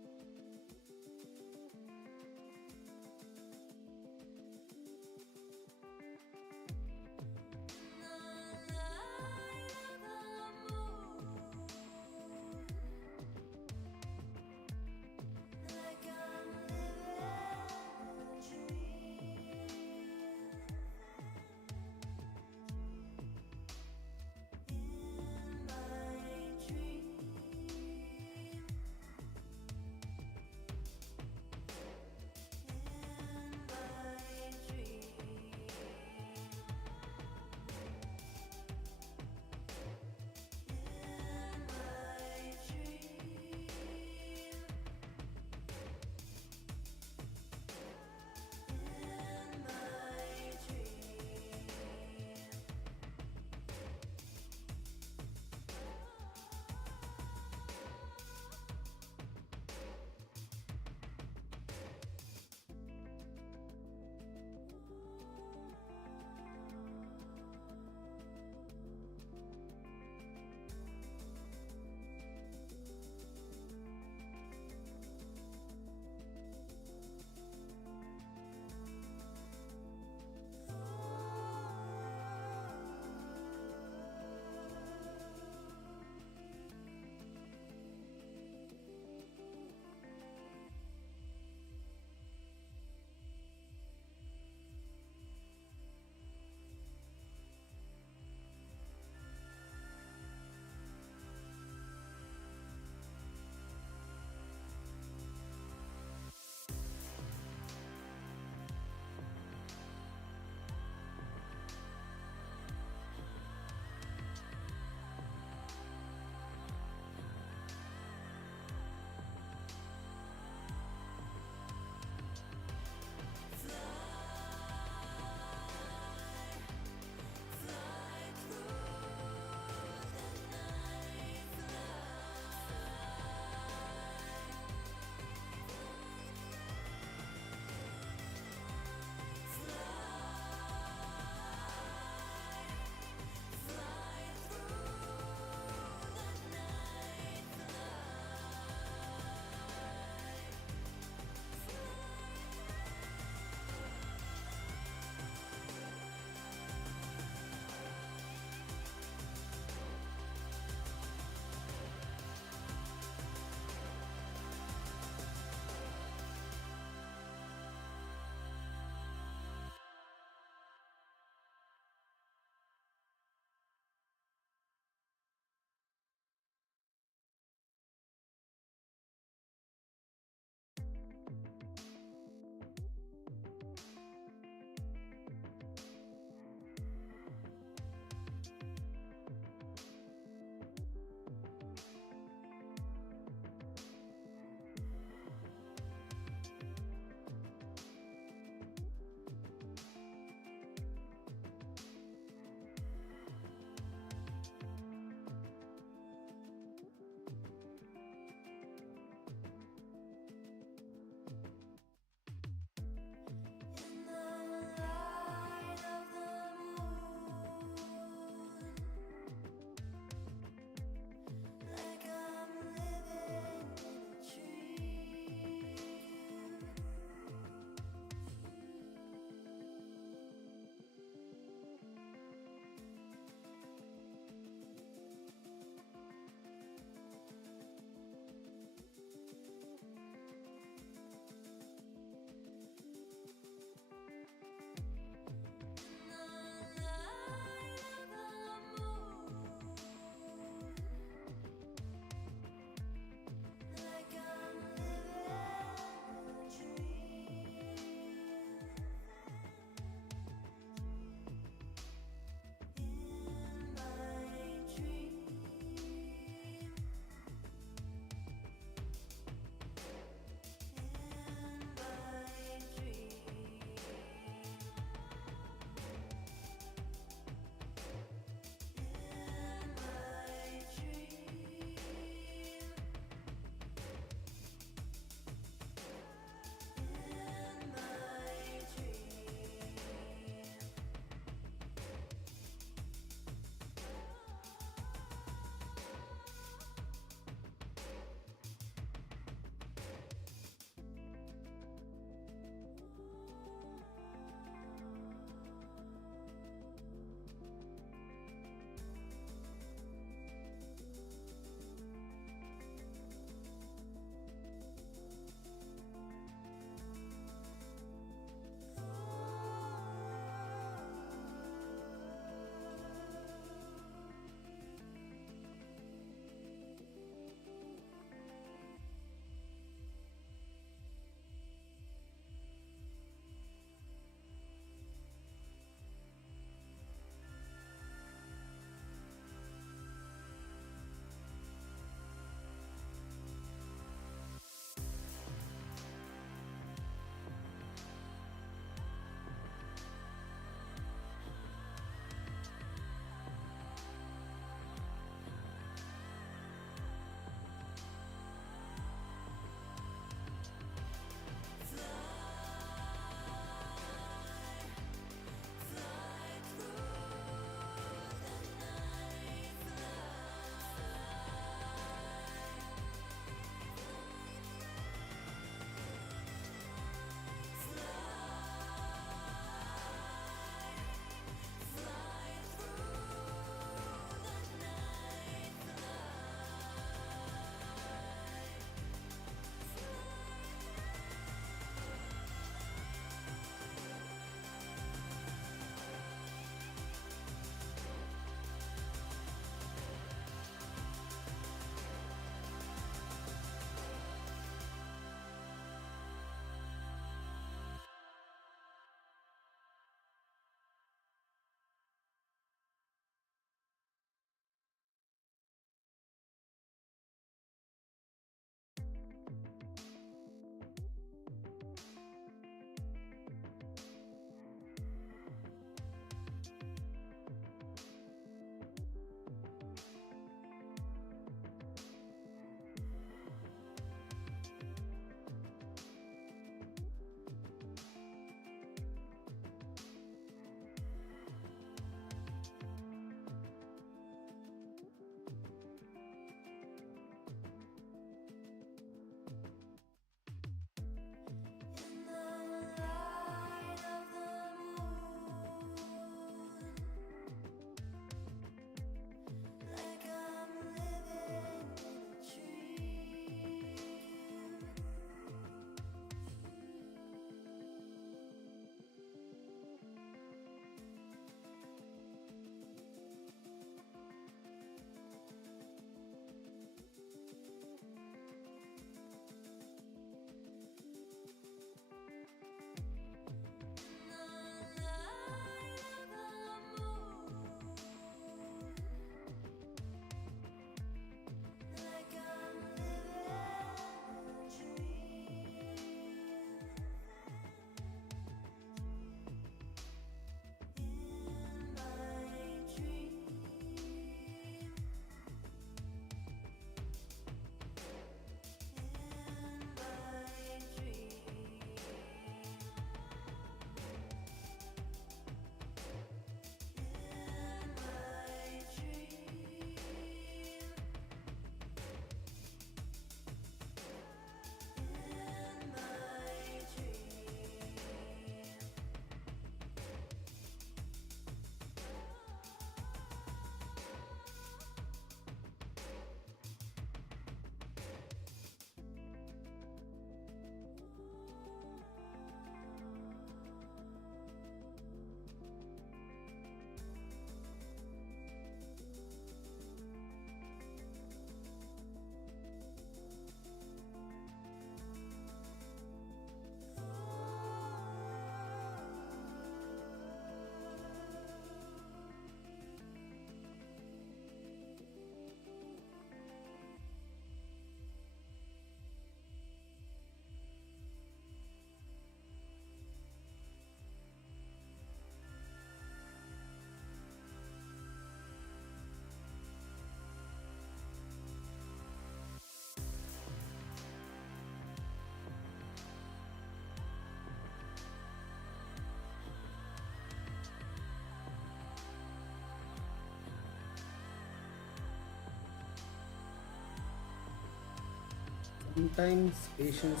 Sometimes patience.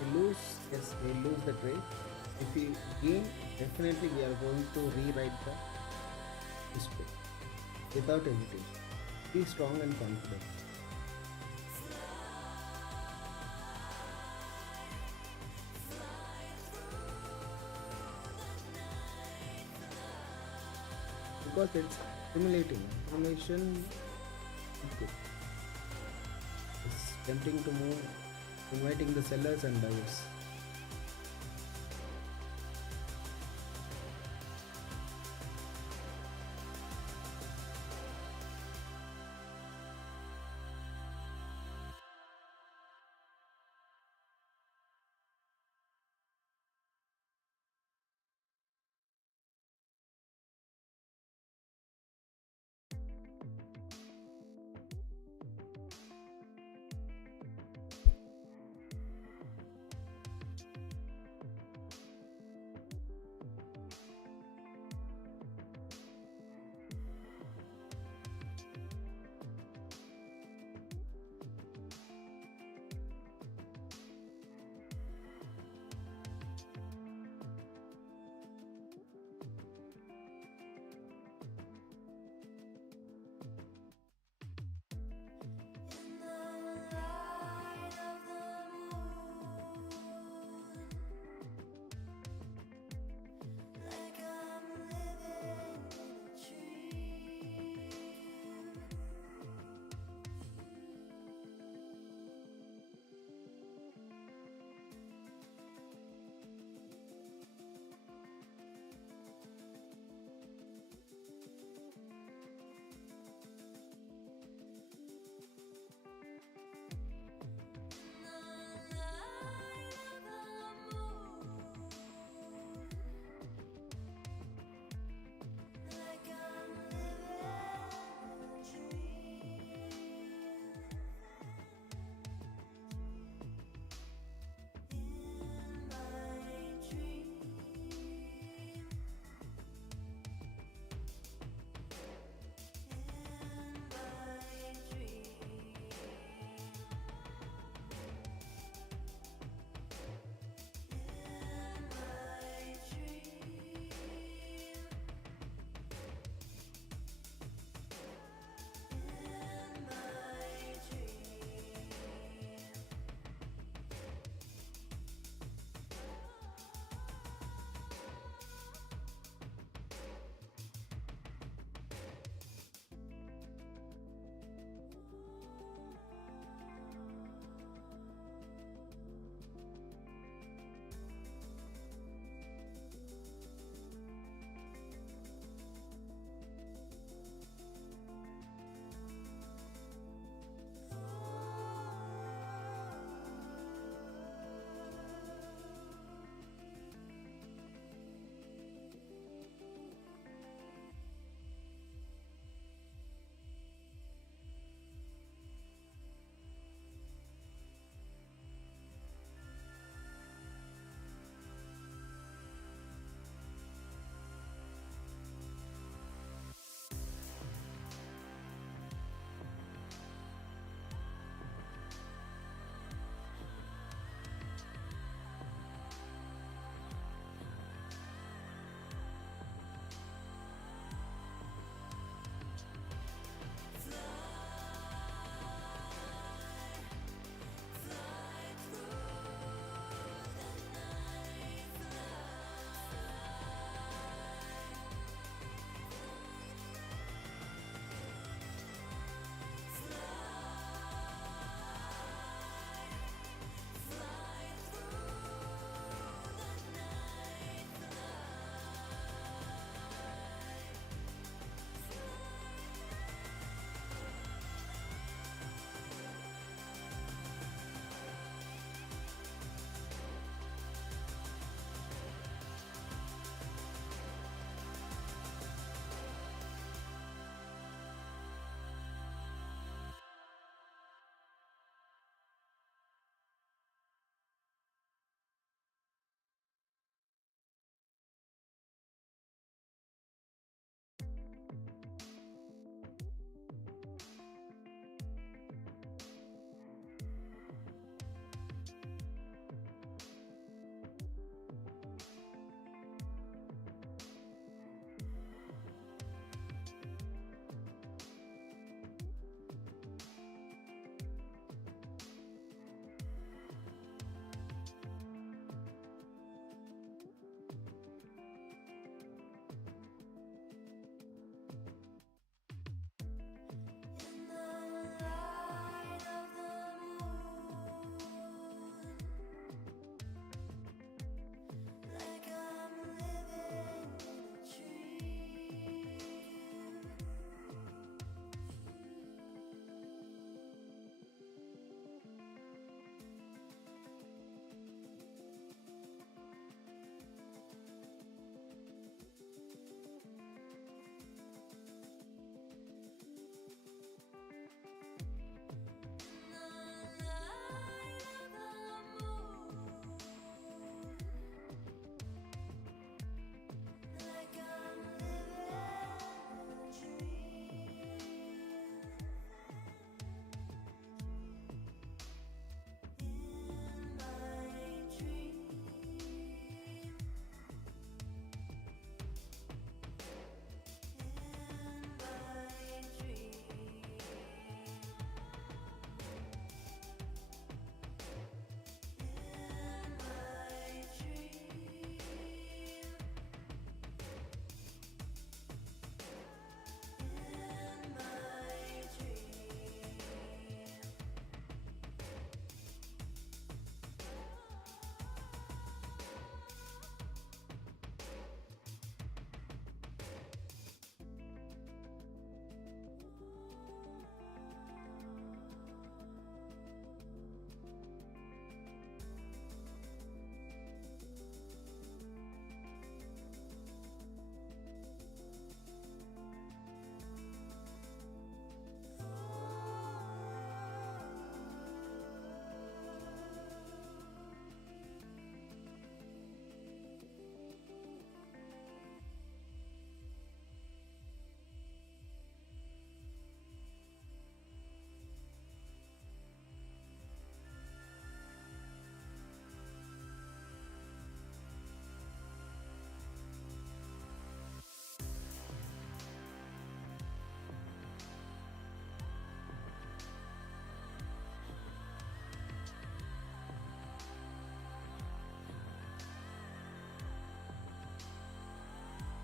We lose, yes, we lose the trade. If we gain, definitely we are going to rewrite the history without hesitation. Be strong and confident. Because it's stimulating. Stimulation is good. It's tempting to move, inviting the sellers and buyers.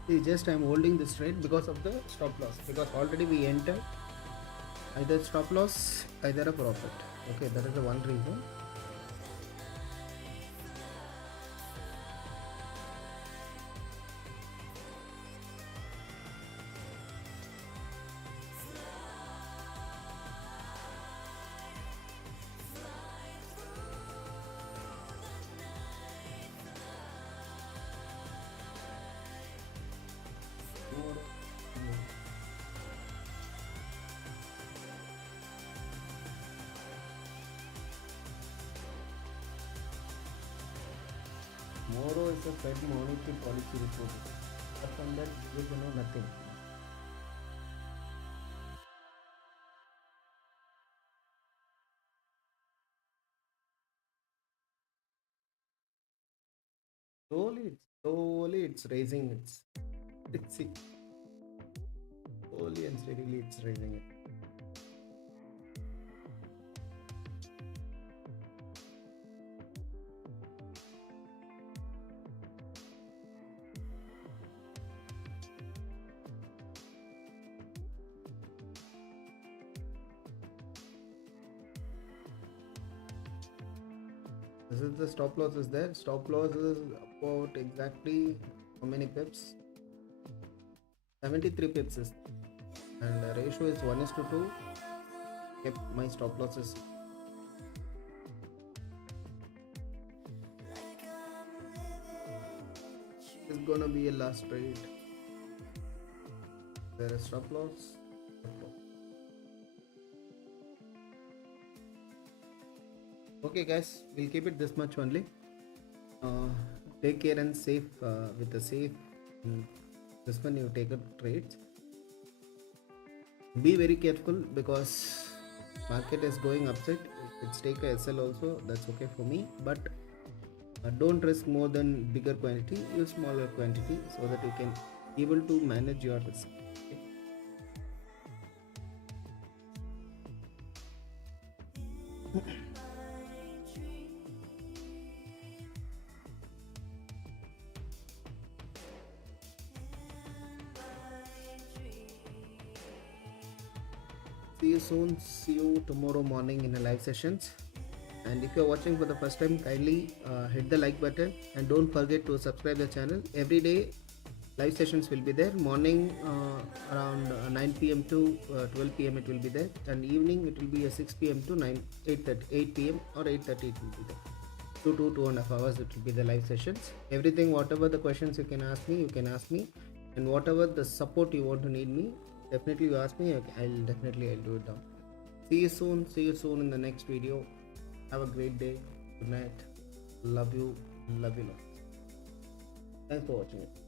See, just I'm holding this trade because of the stop loss, because already we entered either stop loss, either a profit. Okay, that is the one reason. Tomorrow is a Fed monetary policy report. Apart from that, you know nothing. Slowly it's raising. It's slowly and steadily it's raising it. This is the stop loss is there. Stop loss is about exactly how many pips? 73 pips is, and the ratio is 1:2. Kept my stop losses. It's gonna be a last trade. There is stop loss. Okay, guys, we'll keep it this much only. Take care and safe with the safe. This one you take a trades. Be very careful because market is going upside. If it's take a SL also, that's okay for me. But don't risk more than bigger quantity. Use smaller quantity so that you can able to manage your risk. Okay? See you soon. See you tomorrow morning in the live sessions. And if you're watching for the first time, kindly hit the like button and don't forget to subscribe the channel. Every day live sessions will be there. Morning around 9 p.m. to 12 p.m. it will be there, and evening it will be 6 p.m. to 8 p.m. or 8:30 it will be there. 2.5 hours it will be the live sessions. Everything, whatever the questions you can ask me, and whatever the support you want to need me, definitely you ask me. I'll do it down. See you soon in the next video. Have a great day. Good night. Love you. Love you. Thanks for watching it.